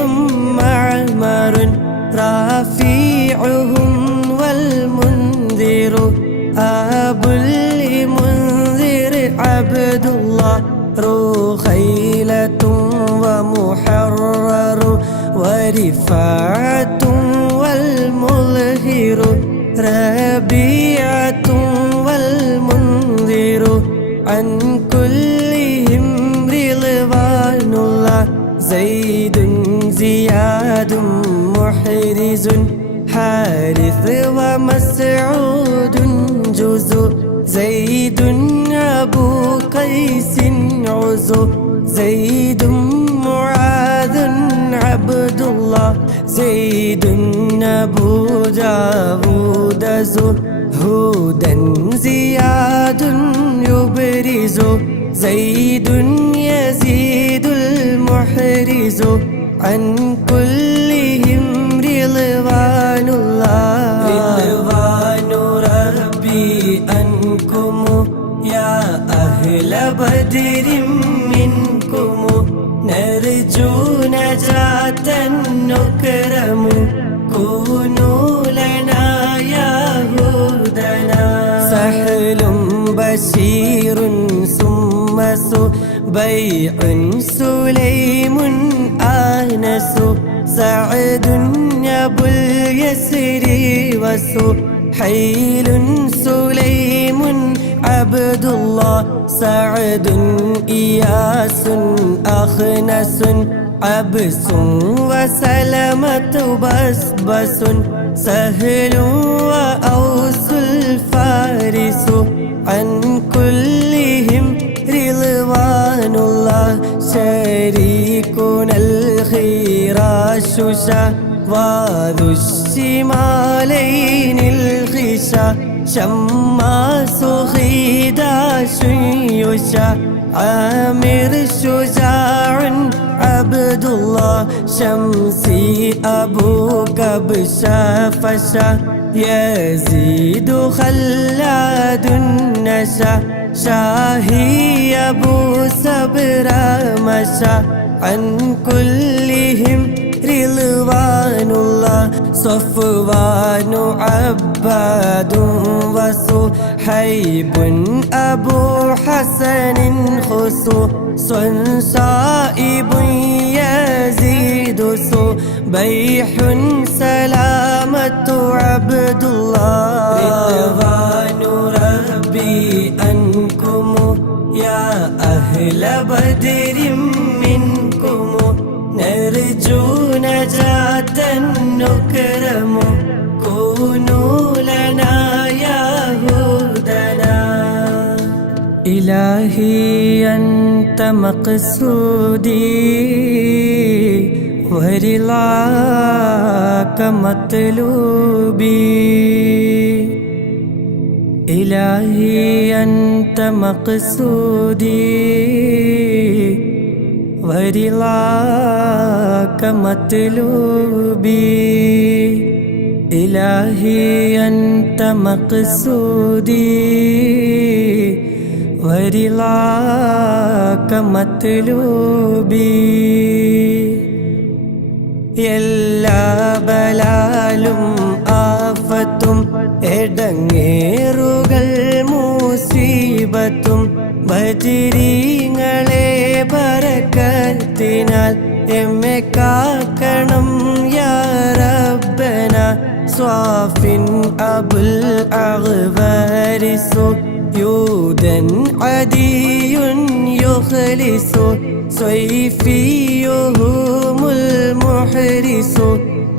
معمر رافيعهم والمنذر أبو المنذر عبد الله رخيلة ومحرر ورفاعة والمظهر ربيعة والمنذر عن كلهم رضوان الله زيد زياد محرز حارث ومسعود جزء زيد أبو قيس عزو زيد معاذ عبد الله زيد أبو داود زهودا زياد يبرز زيد يزيد المحرز عن كلهم رضوان الله رضوان ربي أنكم يا أهل بدر منكم نرجو نجاة نكرم كونوا لنا يهودنا سهل بشير ثم بيع سليم آنس سعد أبو اليسر وسحيل سليم عبد الله سعد إياس أخنس عبس وسلمة بسبس سهل وأوس الفارس عن كلهم رضوان الله شريكنا الخراش وذو شمالين الخشا شماس خداش يشا عامر شجاع عبد الله شمسي أبوك بشافشا يزيد خلاد النشا شاهي أبو سبر مشى عن كلهم رضوان الله صفوان عباد وصحيب أبو حسن خصوص صائب يزيد صبيح سلامة عبد الله رضوان ربي أنكم يا أهل بدر منكم نرجو نجاة نكرم كونوا لنا يا هدنا إلهي أنت مقصودي ورضاك مطلوبي إلهي أنت مقصودي ورضاك مطلوبي إلهي أنت مقصودي ورضاك مطلوبي എല്ലാ ബലാലും ആഫത്തും എടങ്ങേറുകൾ മുസീബത്തും ബദരീങ്ങളെ ബറക്കത്തിനാൽ എമ്മെ കാക്കണം യാ റബ്ബന സ്വാഫിൻ അബുൽ അഗ്വാരിസു യൂദൻ അദിയുൻ യുഖ്ലിസു صيفيهم المحرس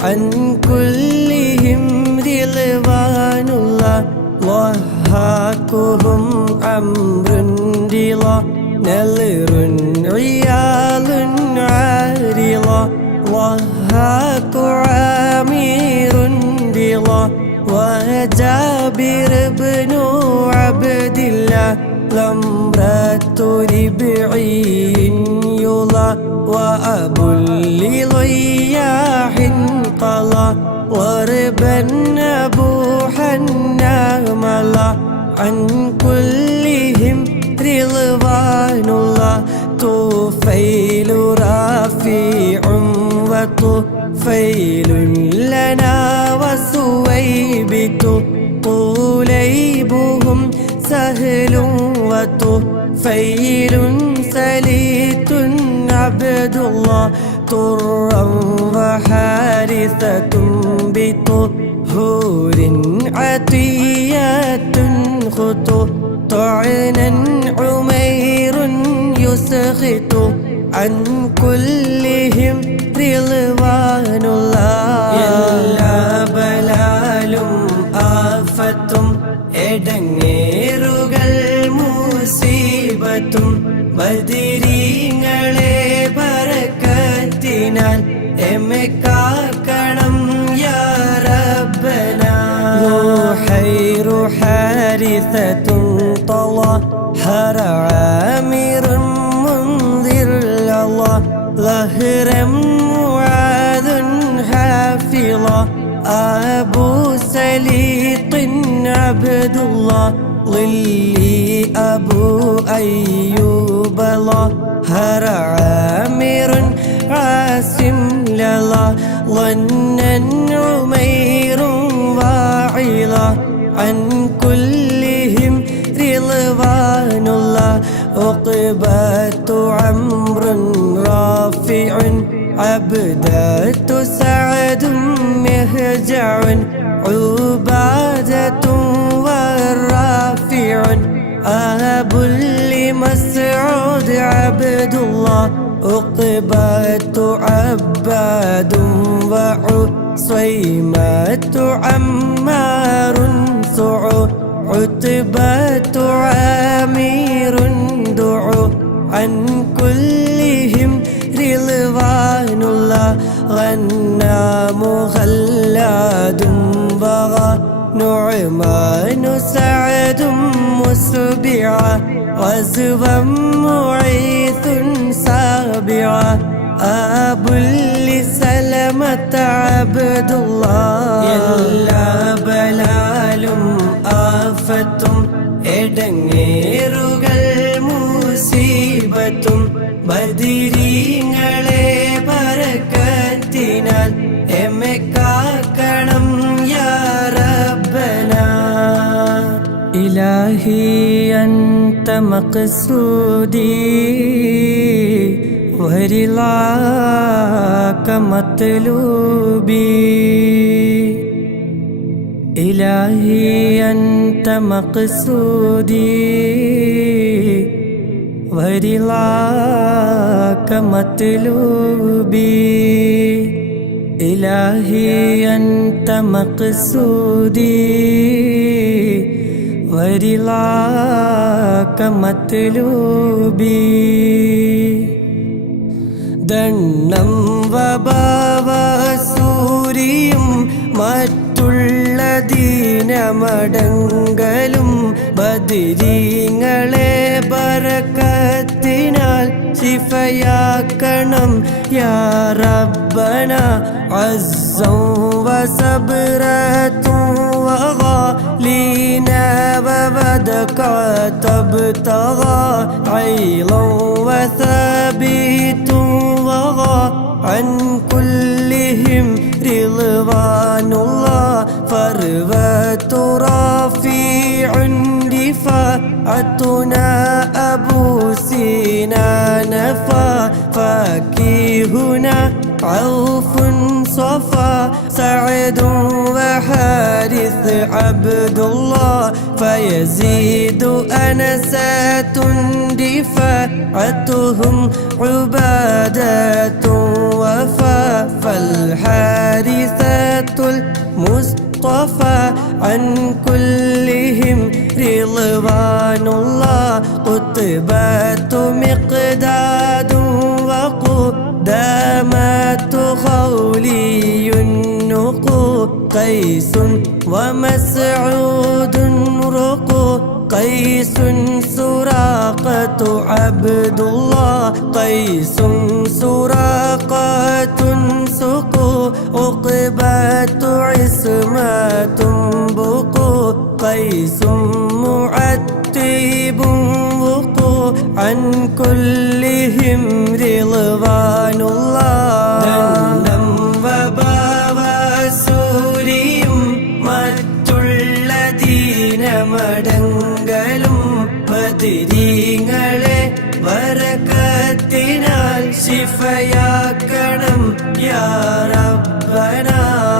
عن كلهم رضوان الله ضحاكهم أمر رضا نذر عيال عارضة ضحاك عامر رضا وجابر بن عبد الله لمرة ربعي يلا وأبو لضياح قضى وربا أبوحا ملا عن كلهم رضوان الله طفيل رافع وطفيل لنا وسويبت طوليبهم سهل وطفيل سليت عبد الله طرا وحارثة بطهور عطيات خطو طعنا عمير يسخط عن كلهم رضوان الله എല്ലാ ബലാലും ആഫത്തും എടങ്ങേറുകൾ മുസീബത്തും ബദരീങ്ങളെ ബറക്കത്തിനാൽ എമ്മെ കാക്കണം യാ റബ്ബന റുഹൈറ ഹാരിസത്തുൻ طلحر عامر منذر الله ظهرا معاذ حافظا أبو سليط عبد الله ظلي أبو أيوب ظهر عامر عاصم للا ظنا عمير واعظا عن كلهم رضوان الله عقبة عمر رافع عبدة سعد مهجع عبادة والرافع أبو لمسعود عبد الله عقبة عباد وعصيمة عمار سعود عتبة عامر دعو عن كلهم رضوان الله غنام خلاد بغى نعمان سعد مسبعا غزوا معيث سابعا أبو لسلمة عبد الله എല്ലാ ബലാലും ആഫത്തും എടങ്ങേറുകൾ മുസീബത്തും ബദരീങ്ങളെ ബറക്കത്തിനാൽ എമ്മെ കാക്കണം യാ റബ്ബന ഇലാഹി അൻത മഖ്സൂദി വരിളാക മത്ലൂബി ഇലാഹി അൻത മഖ്സൂദി വരിളാക മത്ലൂബി ഇലാഹി അൻത മഖ്സൂദി വരിളാക മത്ലൂബി ദണ്ണം വബാവസൂരിയും മറ്റുള്ള ദീനമടങ്കലും ബദരീങ്ങളെ ബറക്കത്തിനാൽ ശിഫയാക്കണം യാ റബ്ബന അസ്സൗ വസബ്റതും വഗാലീന വവദക തബ്തഗാ ഐളൗ വസബീതും عن كلهم رضوان الله فروة رفيع دفاعتنا أبو سنان فاكهنا عوف صفا سعد وحارث عبد الله فيزيد أنسات دفاعتهم عبادة وفا فالحارثة المصطفى عن كلهم رضوان الله قطبات مقداد وقدامات خولي النقو قيس ومسعود رقو قيس سراقة عبد الله قيس سراقة سقو عقبة عصمة بقو قيس معتب وقو عن كلهم رضوان الله ദണ്ണം വബാവസൂരിയും മറ്റുള്ള ദീനമടങ്കലും ബദരീങ്ങളെ ബറക്കത്തിനാൽ ശിഫയാക്കണം യാ റബ്ബന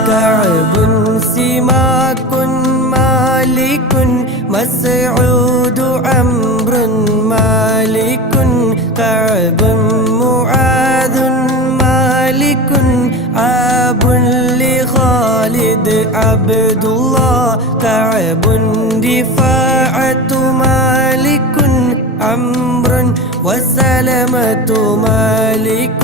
കഅബുൻ സിമാകുൻ മാലികുൻ മസ്ഊദ് അംറുൻ മാലികുൻ കഅബുൻ മുആദുൻ മാലികുൻ അബുൻ لخالد عبد الله كعب رفاعة مالك عمرو وسلمة مالك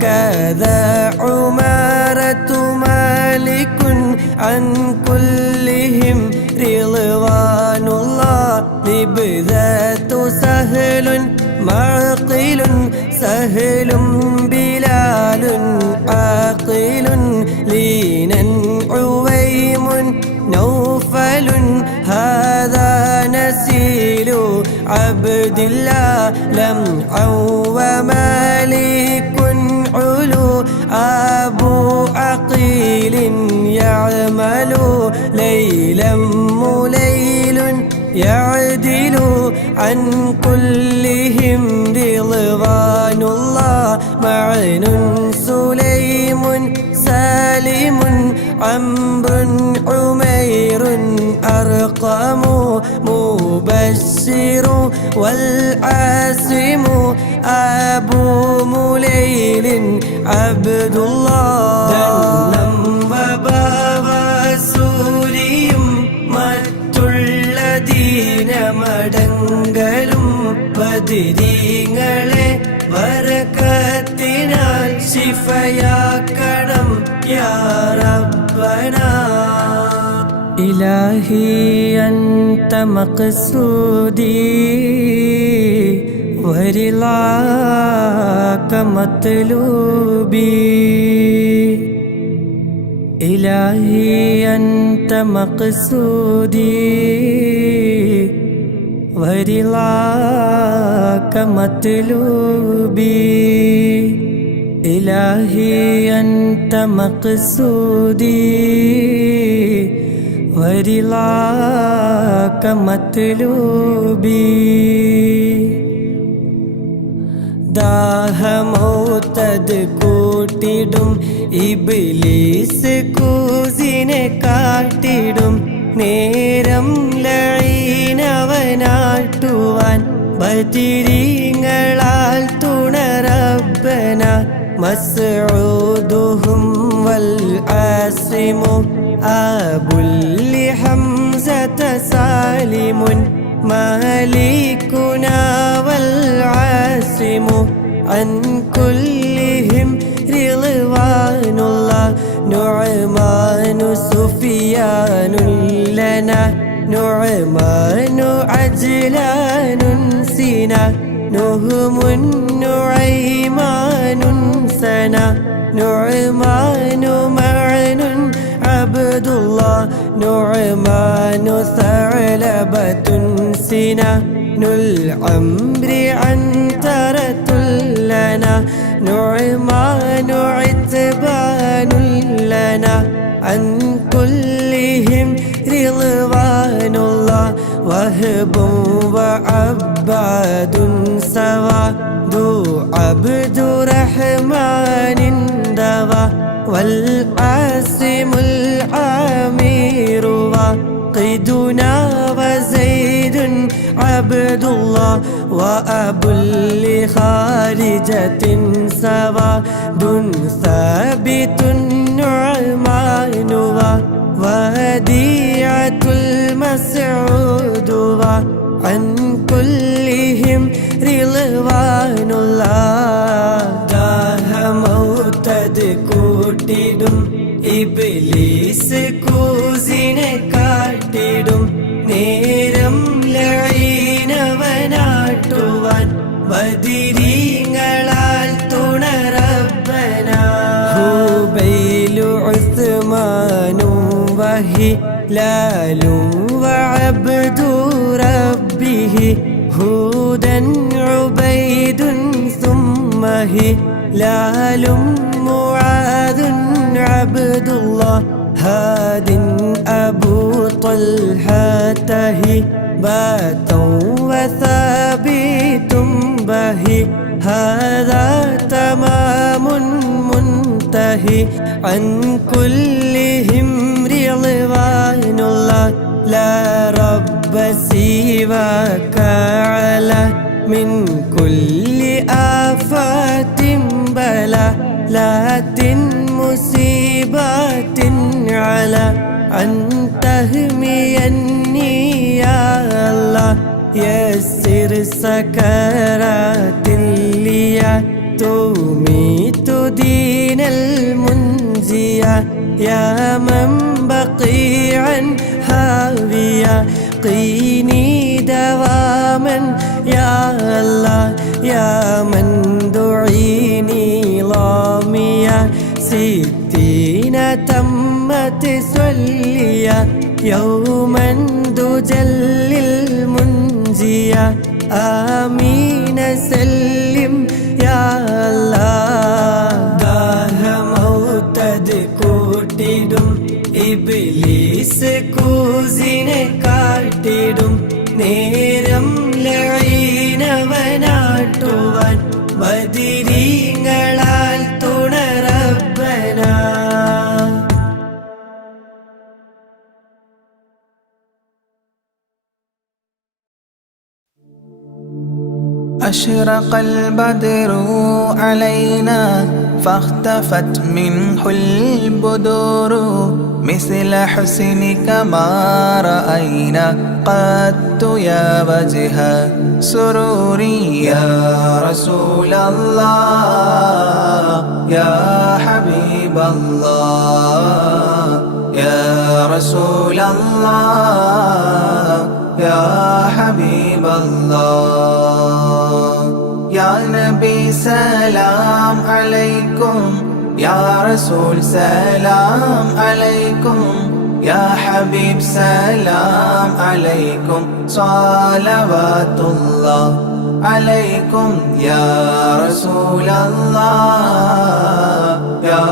كذا عمارة مالك عن كلهم رضوان الله لبذات سهل معقل سهل بلال عاقل لينا عويم نوفل هذا نسيل عبد الله لمعا ومالك علو أبو عقيل يعمل ليلا مليل يعدل عن كلهم رضوان الله معن سليم سالم عمرو عمير أرقم مبشر والعاصم أبو مليل عبد الله ദണ്ണം വബാവസൂരിയും മറ്റുള്ള ദീനമടങ്കലും ബദരീങ്ങളെ ബറക്കത്ത് റഹ്മത്തിനാൽ ശിഫയാക്കണം യാ റബ്ബനാ ഇലാഹി അൻത മഖ്സൂദി വരിളാക മത്ലൂബി ഇലാഹി അൻത മഖ്സൂദി വരിളാക മത്ലൂബി ഇലാഹി അൻത മഖ്സൂദി വരിളാക മത്ലൂബി ദാഹമൗതദ് കൂട്ടിടും ഇബ്ലീസ് കൂസിനെ കാട്ടിടും നേരം ലഈനവനാട്ടുവാൻ ബദിരീങ്ങളാൽ തുണറബ്ബന മസ്ഊദുഹും വൽ ആസിമു അബുൽ ഹംസത സാലിമുൻ മാലികുനാ വൽ ആസിമു അൻ കുല്ലിഹിം റിളവാനുല്ലാഹ് നുഅ്മാനു സുഫിയാനുൻ ലനാ നുഅ്മാനു അജ്ലാനുൻ സിനാ നുഹ്മുൻ നുഐമാനുൻ സനാ നുഅ്മാനു മഅനുൻ അബ്ദുല്ലാഹ് നുഅ്മാനു സഅലബത്തുൻ സിനാ നുൽ അംരി അൻതറത്തുൽ ലനാ നുഅ്മാനു ഇത്ബാനുൽ ലനാ അൻ കുല്ലിഹിം റിളവാനുല്ലാഹ് വഹബുൻ വഅബ്ബാദുൻ സവാ ദു അബ്ദുറഹ്മാനിൻ ദവാ വൽ ആസിമുൽ ആമീറു വഖിദുനാ വസൈദുൻ അബ്ദുല്ലാഹ് വഅബുൽ ഖാരിജത്തിൻ സവാ ദുൻ സാബിതുൻ നുഅ്മാനു വദിഅത്തുൽ മസ്ഊദു അൻ കുല്ലിഹിം റിളവാനുല്ലാഹ് ദാഹമൗതദ് കൂട്ടിടും ഇബ്ലീസ് കൂസിനെ കാട്ടിടും നേരം ലഈനവനാട്ടുവാൻ ബദിരീങ്ങളാൽ തുണറബ്ബനാ ഹുബൈലു ഉസ്മാനും വഹിലാലും വഅബ്ദു റബ്ബിഹി ഹൂദൻ ഉബൈദുൻ സുമ്മ ഹിലാലും മുആദുൻ അബ്ദുല്ലാഹ് ഹാദിൻ അബൂ ത്വൽഹത ഹിബാതൻ വസാബിതും ബഹി ഹാദാ തമാമുൻ മുൻതഹി അൻ കുല്ലിഹിം റിളവാനുല്ലാഹ് ലാ റബ്ബ സിവാക അലാ മിൻ കുല്ലി ആഫാത്തിൻ ബലാ ലാത്തിൻ മുസീബാത്തിൻ അലാ അൻ തഹ്മിയന്നി യാ അല്ലാഹ് യസ്സിർ സകറാത്തിൽ ലിയാ തുമീതു ദീനൽ മുൻസിയ യാ മൻ ബഖീഅൻ ഹാവിയ قيني دواما يا الله يا من دعيني ضاميا 60 تمت سليا يوما دجل المنجيا آمين سلم يا الله ദാഹമൗതദ് കൂട്ടിടും ഇബ്ലീസ് കൂസിനെ കാട്ടിടും നേരം ലഈനവനാട്ടുവാൻ ബദിരീങ്ങളാൽ തുണറബ്ബനാ أشرق البدر علينا فاختفت منه البدور مثل حسنك ما رأينا قط يا وجه سروري يا رسول الله يا حبيب الله يا رسول الله يا حبيب الله يا نبي سلام عليكم يا رسول سلام عليكم يا حبيب سلام عليكم صلوات الله عليكم يا رسول الله يا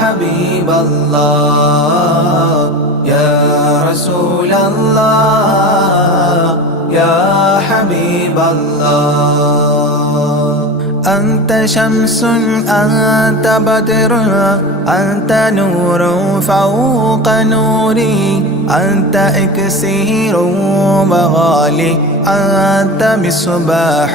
حبيب الله يا رسول الله يا حبيب الله أنت شمس أنت بدر أنت نور فوق نوري أنت إكسير وغالي أنت مصباح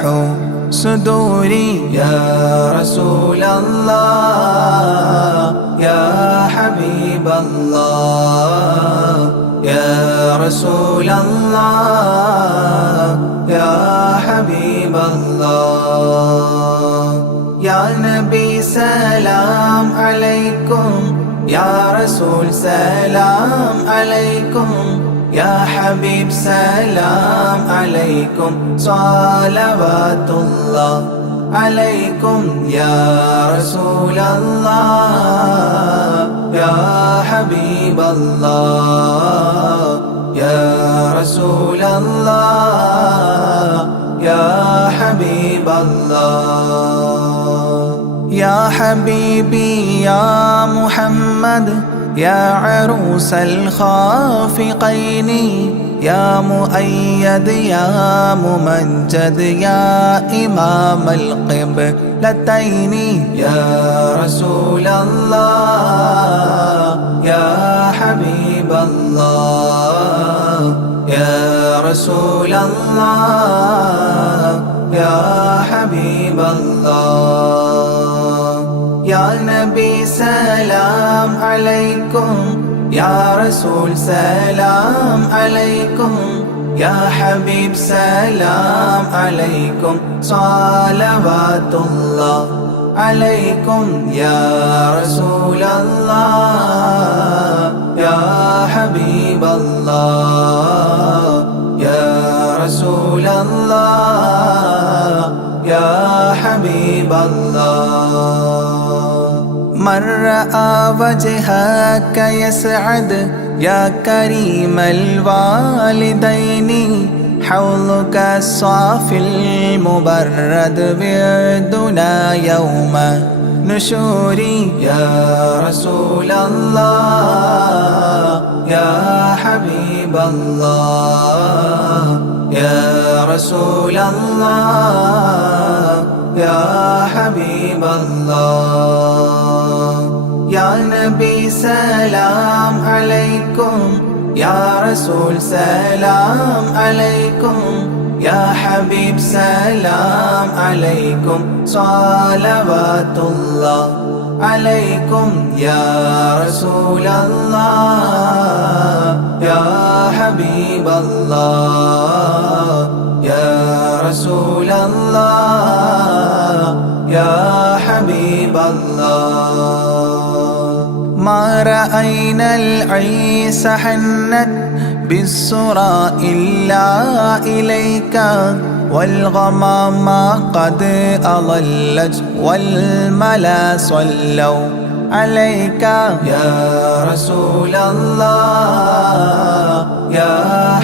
صدوري يا رسول الله يا حبيب الله يا رسول الله يا حبيب الله يا نبي سلام عليكم يا رسول سلام عليكم يا حبيب سلام عليكم صلوات الله عليكم يا رسول الله يا حبيب الله يا رسول الله يا حبيب الله يا حبيبي يا محمد يا عروس الخافقين يا مؤيد يا ممجد يا إمام القبلتين يا رسول الله يا حبيب الله يا رسول الله يا حبيب الله يا نبي سلام عليكم يا رسول سلام عليكم يا حبيب سلام عليكم صلوات الله عليكم يا رسول الله يا حبيب الله يا رسول الله يا حبيب الله من رأى وجهك يسعد يا كريم الوالدين حوضك الصافي المبرد بردنا يوم نشوري يا رسول الله يا حبيب الله يا رسول الله يا حبيب الله يا نبي سلام عليكم يا رسول سلام عليكم يا حبيب سلام عليكم صلوات الله عليكم يا رسول الله يا حبيب الله يا رسول الله يا حبيب الله ما رأينا العيس حنت بالسرى إلا إليك والغمام قد أضلت والملا صلوا عليك يا رسول الله يا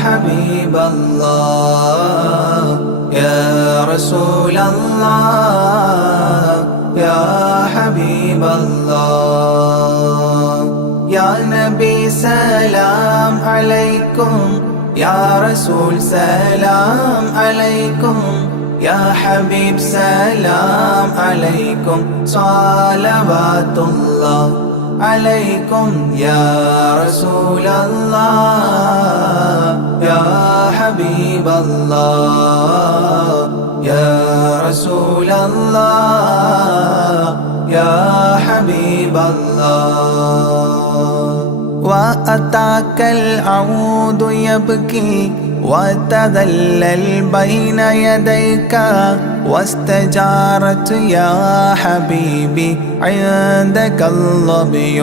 حبيب الله يا رسول الله يا حبيب الله يا نبي سلام عليكم يا رسول سلام عليكم يا حبيب سلام عليكم صلوات الله عليكم يا رسول الله يا حبيب الله يا رسول الله يا حبيب الله وأتاك العود يبكي وتذلل بين يديك واستجارت يا حبيبي عندك الظبي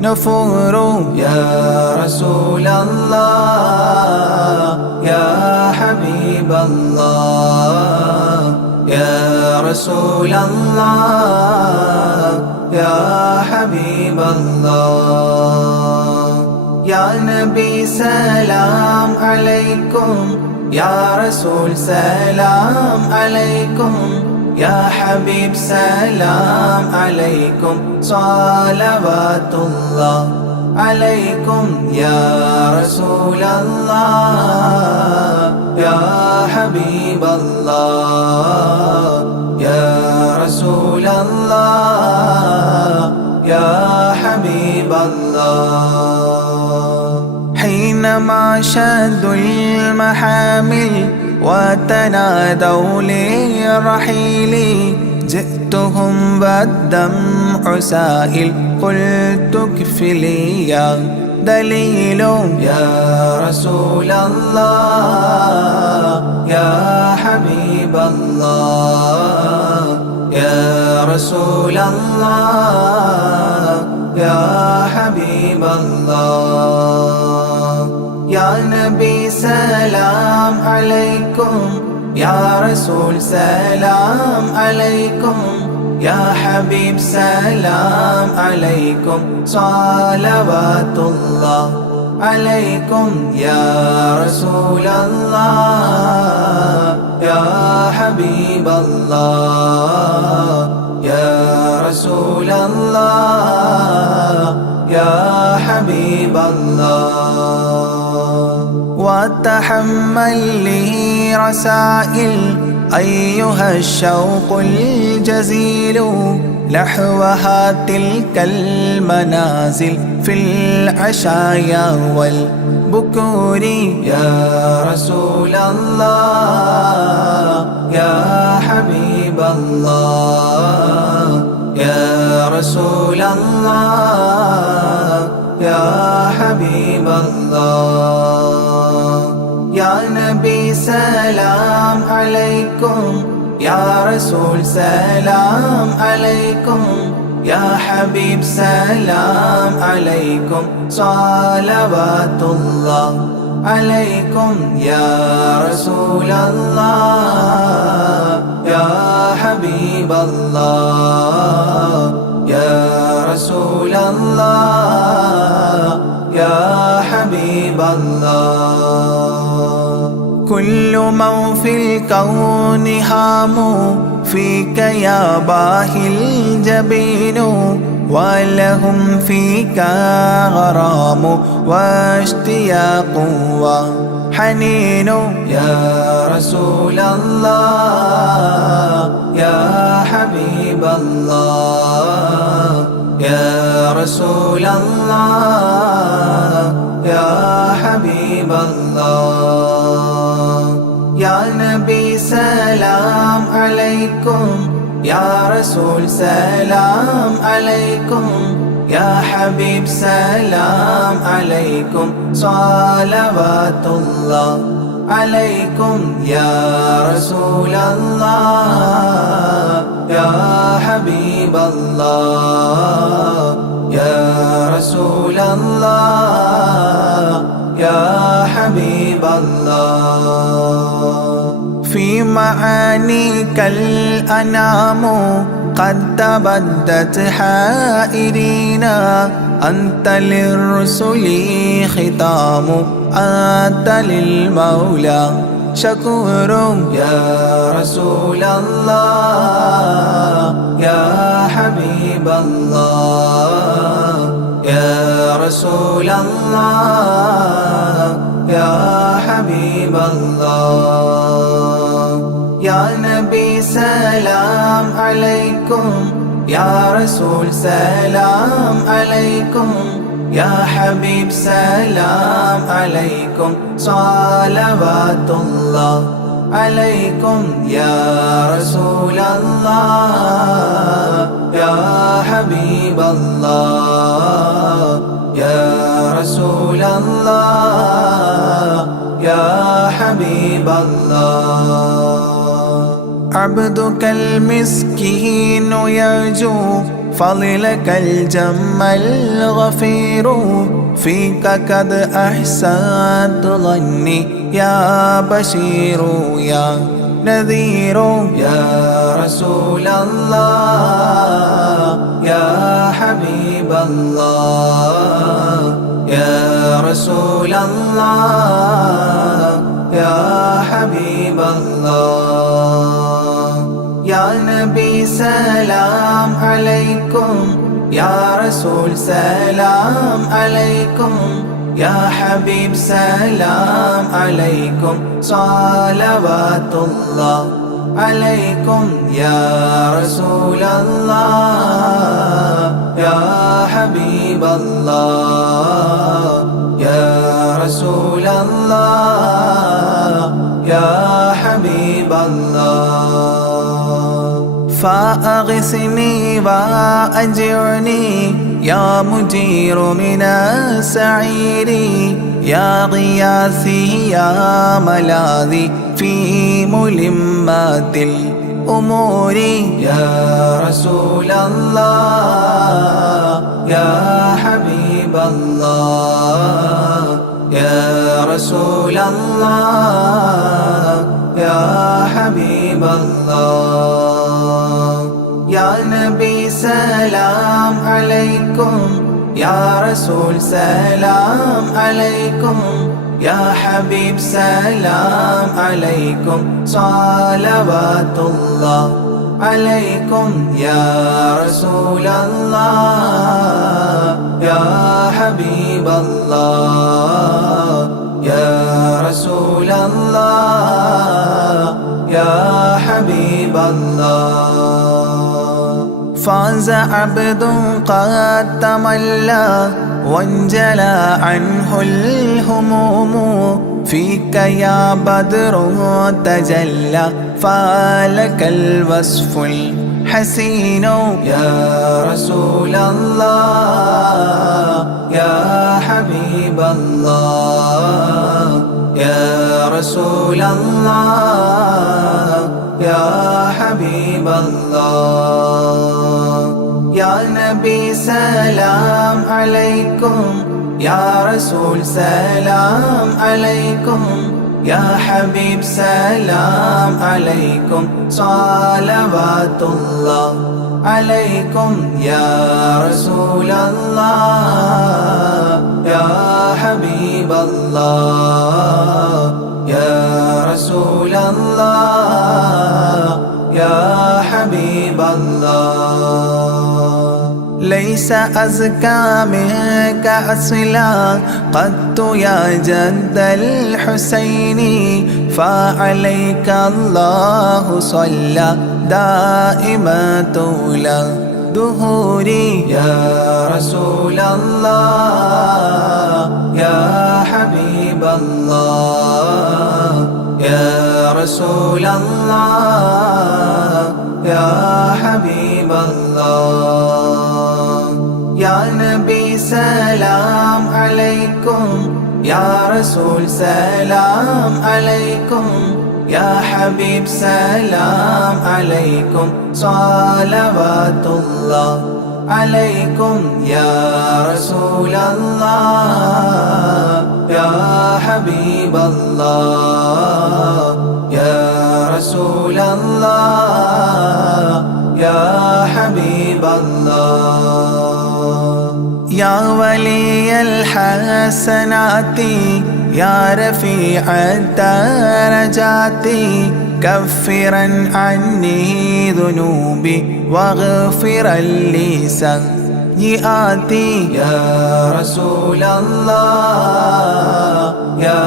نفور يا رسول الله يا حبيب الله يا رسول الله يا حبيب الله يا نبي سلام عليكم يا رسول سلام عليكم يا حبيب سلام عليكم صلوات الله عليكم يا رسول الله يا حبيب الله يا رسول الله يا حبيب الله حينما شدوا المحامل وتنادوا للرحيل جئتهم والدمع سائل قلت كفلي يا دليل يا رسول الله يا حبيب الله يا رسول الله يا حبيب الله يا نبي سلام عليكم يا رسول سلام عليكم يا حبيب سلام عليكم صلوات الله عليكم يا رسول الله يا حبيب الله يا رسول الله يا حبيب الله وتحمل لي رسائل أيها الشوق الجزيل نحوها تلك المنازل في العشايا والبكور يا رسول الله يا حبيب الله يا رسول الله يا حبيب الله يا نبي سلام عليكم يا رسول سلام عليكم يا حبيب سلام عليكم صلوات الله عليكم يا رسول الله يا حبيب الله يا رسول الله يا حبيب الله كل من في الكون هام فيك يا باهي الجبين ولهم فيك غرام واشتياق وحنين يا رسول الله يا حبيب الله يا رسول الله يا حبيب الله يا نبي سلام عليكم يا رسول سلام عليكم يا حبيب سلام عليكم صلوات الله عليكم يا رسول الله يا حبيب الله يا رسول الله يا حبيب الله في معانيك الأنام قد تبدت حائرين أنت للرسل ختام أنت للمولى شكور يا رسول الله يا حبيب الله يا رسول الله يا حبيب الله يا نبي سلام عليكم يا رسول سلام عليكم يا حبيب سلام عليكم صلوات الله عليكم يا رسول الله يا حبيب الله يا رسول الله يا حبيب الله. عبدك المسكين يرجو فضلك الجم الغفير، فيك قد أحسنت ظني يا بشير يا نذير. يا رسول الله يا حبيب الله يا رسول الله يا حبيب الله. يا نبي سلام عليكم، يا رسول سلام عليكم، يا حبيب سلام عليكم، صلوات الله عليكم. يا رسول الله يا حبيب الله يا رسول الله يا حبيب الله. فأغثني وأجرني يا مجير من السعير، يا غياثي يا ملاذي في ملمات الأمور. يا رسول الله يا حبيب الله يا رسول الله يا حبيب الله. يا نبي سلام عليكم، يا رسول سلام عليكم، يا حبيب سلام عليكم، صلوات الله عليكم. يا رسول الله يا حبيب الله يا رسول الله يا حبيب الله. فاز عبد قد تملى وانجلى عنه الهموم، فيك يا بدر تجلى فلك الوصف الحسين. يا رسول الله يا حبيب الله يا رسول الله يا حبيب الله. يا نبي سلام عليكم، يا رسول سلام عليكم، يا حبيب سلام عليكم، صلوات الله عليكم. يا رسول الله يا حبيب الله يا رسول الله يا حبيب الله. ليس أزكى منك أصلا قدت يا جد الحسين، فعليك الله صلى دائما طول دهوري. يا رسول الله يا حبيب الله يا رسول الله يا حبيب الله. يا نبي سلام عليكم، يا رسول سلام عليكم، يا حبيب سلام عليكم، صلوات الله عليكم. يا رسول الله يا حبيب الله يا رسول الله يا حبيب الله. يا ولي الحسنات يا رفيع الدرجات، كفرا عني ذنوبي واغفرا لي سيئاتي. يا رسول الله يا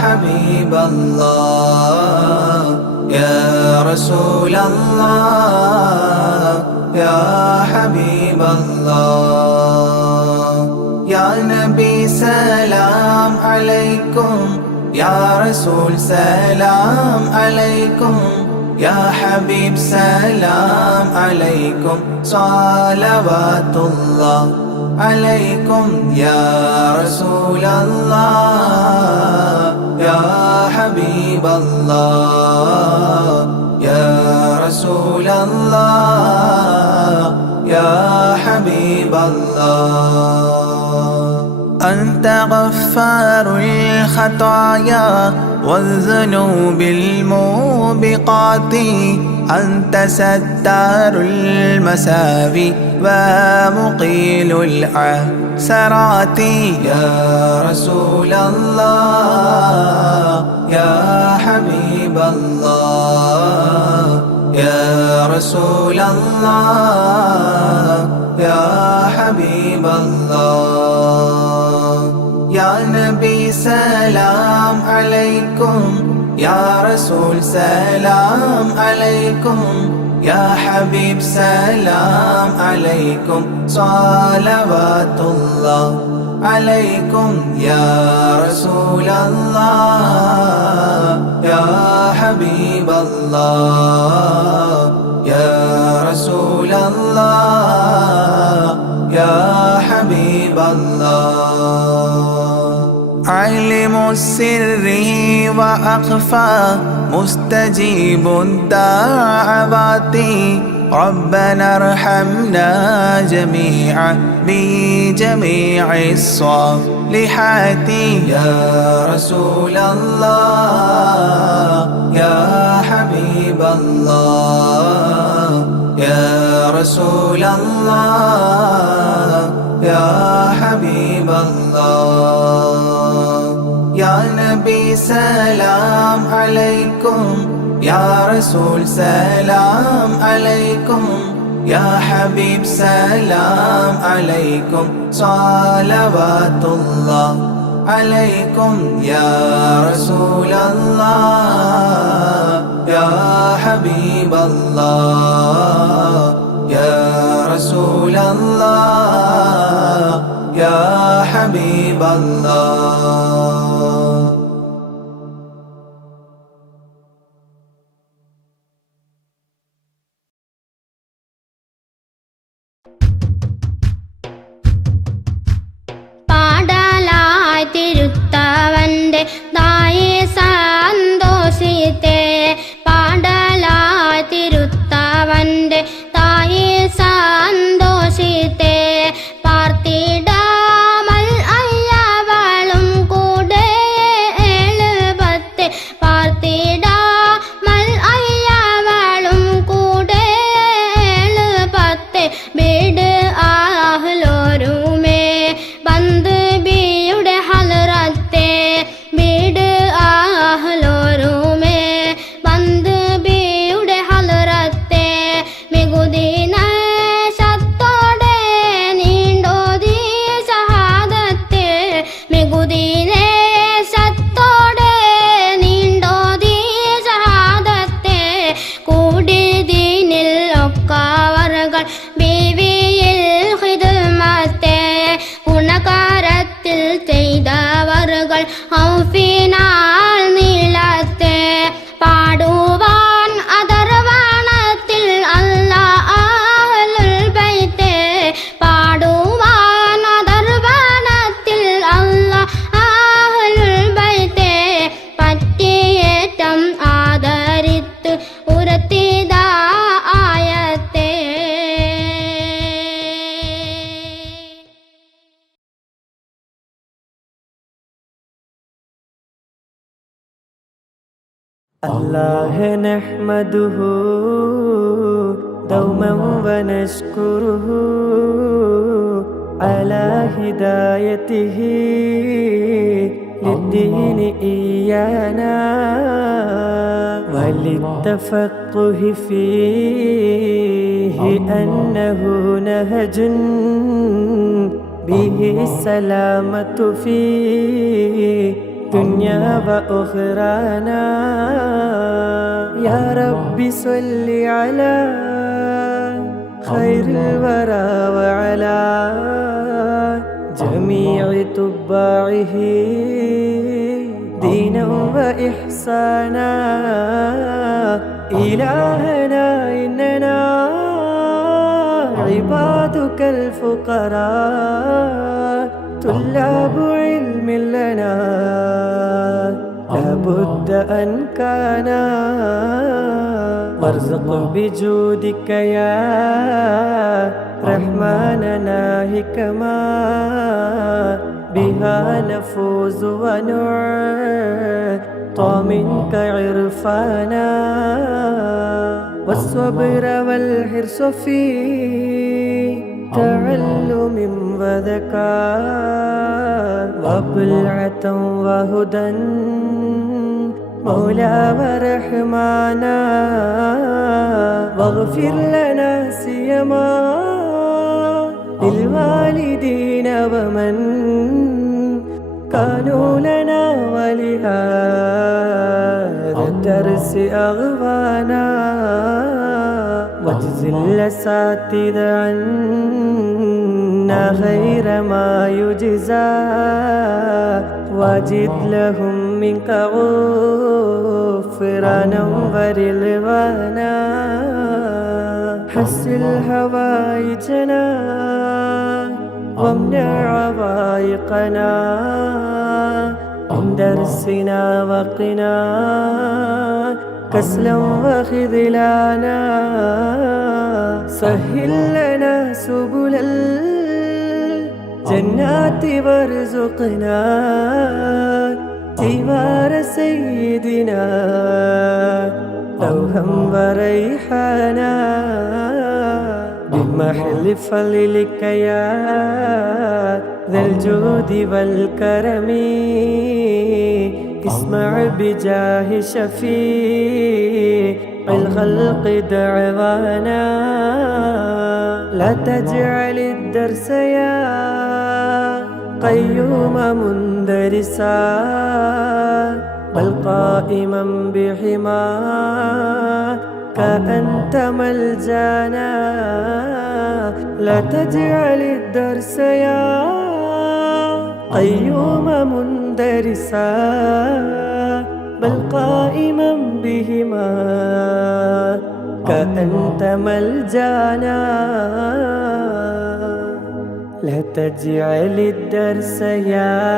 حبيب الله يا رسول الله يا حبيب الله. يا نبي سلام عليكم، يا رسول سلام عليكم، يا حبيب سلام عليكم، صلوات الله عليكم يا رسول الله يا حبيب الله يا رسول الله يا حبيب الله أنت غفار الخطايا والذنوب الموبقات أنت ستار المساوي ومقيل العثرات يا رسول الله يا حبيب الله يا رسول الله يا حبيب الله يا نبي سلام عليكم يا رسول سلام عليكم يا حبيب سلام عليكم صلوات الله عليكم يا رسول الله يا حبيب الله يا رسول الله يا حبيب الله علم السر وأخفى مستجيب الدعوات ربنا ارحمنا جميعا بجميع الصالحات يا رسول الله يا حبيب الله يا رسول الله يا حبيب الله يا نبي سلام عليكم يا رسول سلام عليكم يا حبيب سلام عليكم صلوات الله عليكم يا رسول الله يا حبيب الله يا رسول الله يا حبيب الله തിരുത്തവന്റെ ദായേ സന്തോഷിത്തേ പാടലായി തിരുത്തവന്റെ ദായേ സന്തോഷിത്തേ പാർത്തിടാമൽ അയ്യവളും കൂടെ എഴുപത്തെ പാർത്തിടാമൽ അയ്യവളും കൂടെ എഴുപത്തെ വീട് ആഹ്ലോരുമേ ബന്ദ് ഔഫിനാൽ നീളത്തെ പാടുവാൻ അദർവണത്തിൽ അല്ലാഹുൽ ബൈത്തെ പാടുവാൻ അദർവണത്തിൽ അല്ലാഹുൽ ബൈത്തെ പറ്റിയേറ്റം ആദരിത്ത് ഉരത്തിത ആയത്തെ الله نحمده دوما ونشكره على هدايته للدين إيانا وللتفقه فيه أنه نهج به السلامة فيه دنيا وأخرانا يا رب صل على خير الورى وعلى جميع تباعه دينا وإحسانا إلهنا إننا عبادك كالفقراء طلاب علم لنا لابد أن كان وارزق بجودك يا رحمننا حكما بها نفوز ونعطى منك عرفانا والصبر والحرص في تعلم وذكاء وبلعة وهدى مولى ورحمانا واغفر لنا سيما للوالدين ومن كانوا لنا ولهذا الدرس أغوانا واجزل الأساتذة عنا خير ما يجزى واجد لهم منك غفرانا ورضوانا حسن هوائجنا وامنع عوائقنا من درسنا وقنا كسلا وخذلانا سهل لنا سبل الجنات وارزقنا جوار سيدنا روحا وريحانا بمحل فضلك يا ذا الجود والكرم اسمع بجاه شفيع الخلق دعوانا لا تجعل الدرس يا قيوم مندرسا بل قائما بحماك أنت ملجانا لا تجعل الدرس يا قيوم مندرسا بل قائما بهما كأنت ملجانا لا تجعل الدرس يا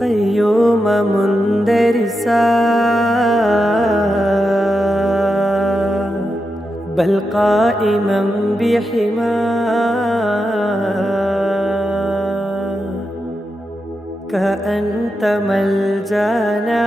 قيوم مندرسا بل قائما بحماك أنت ملجانا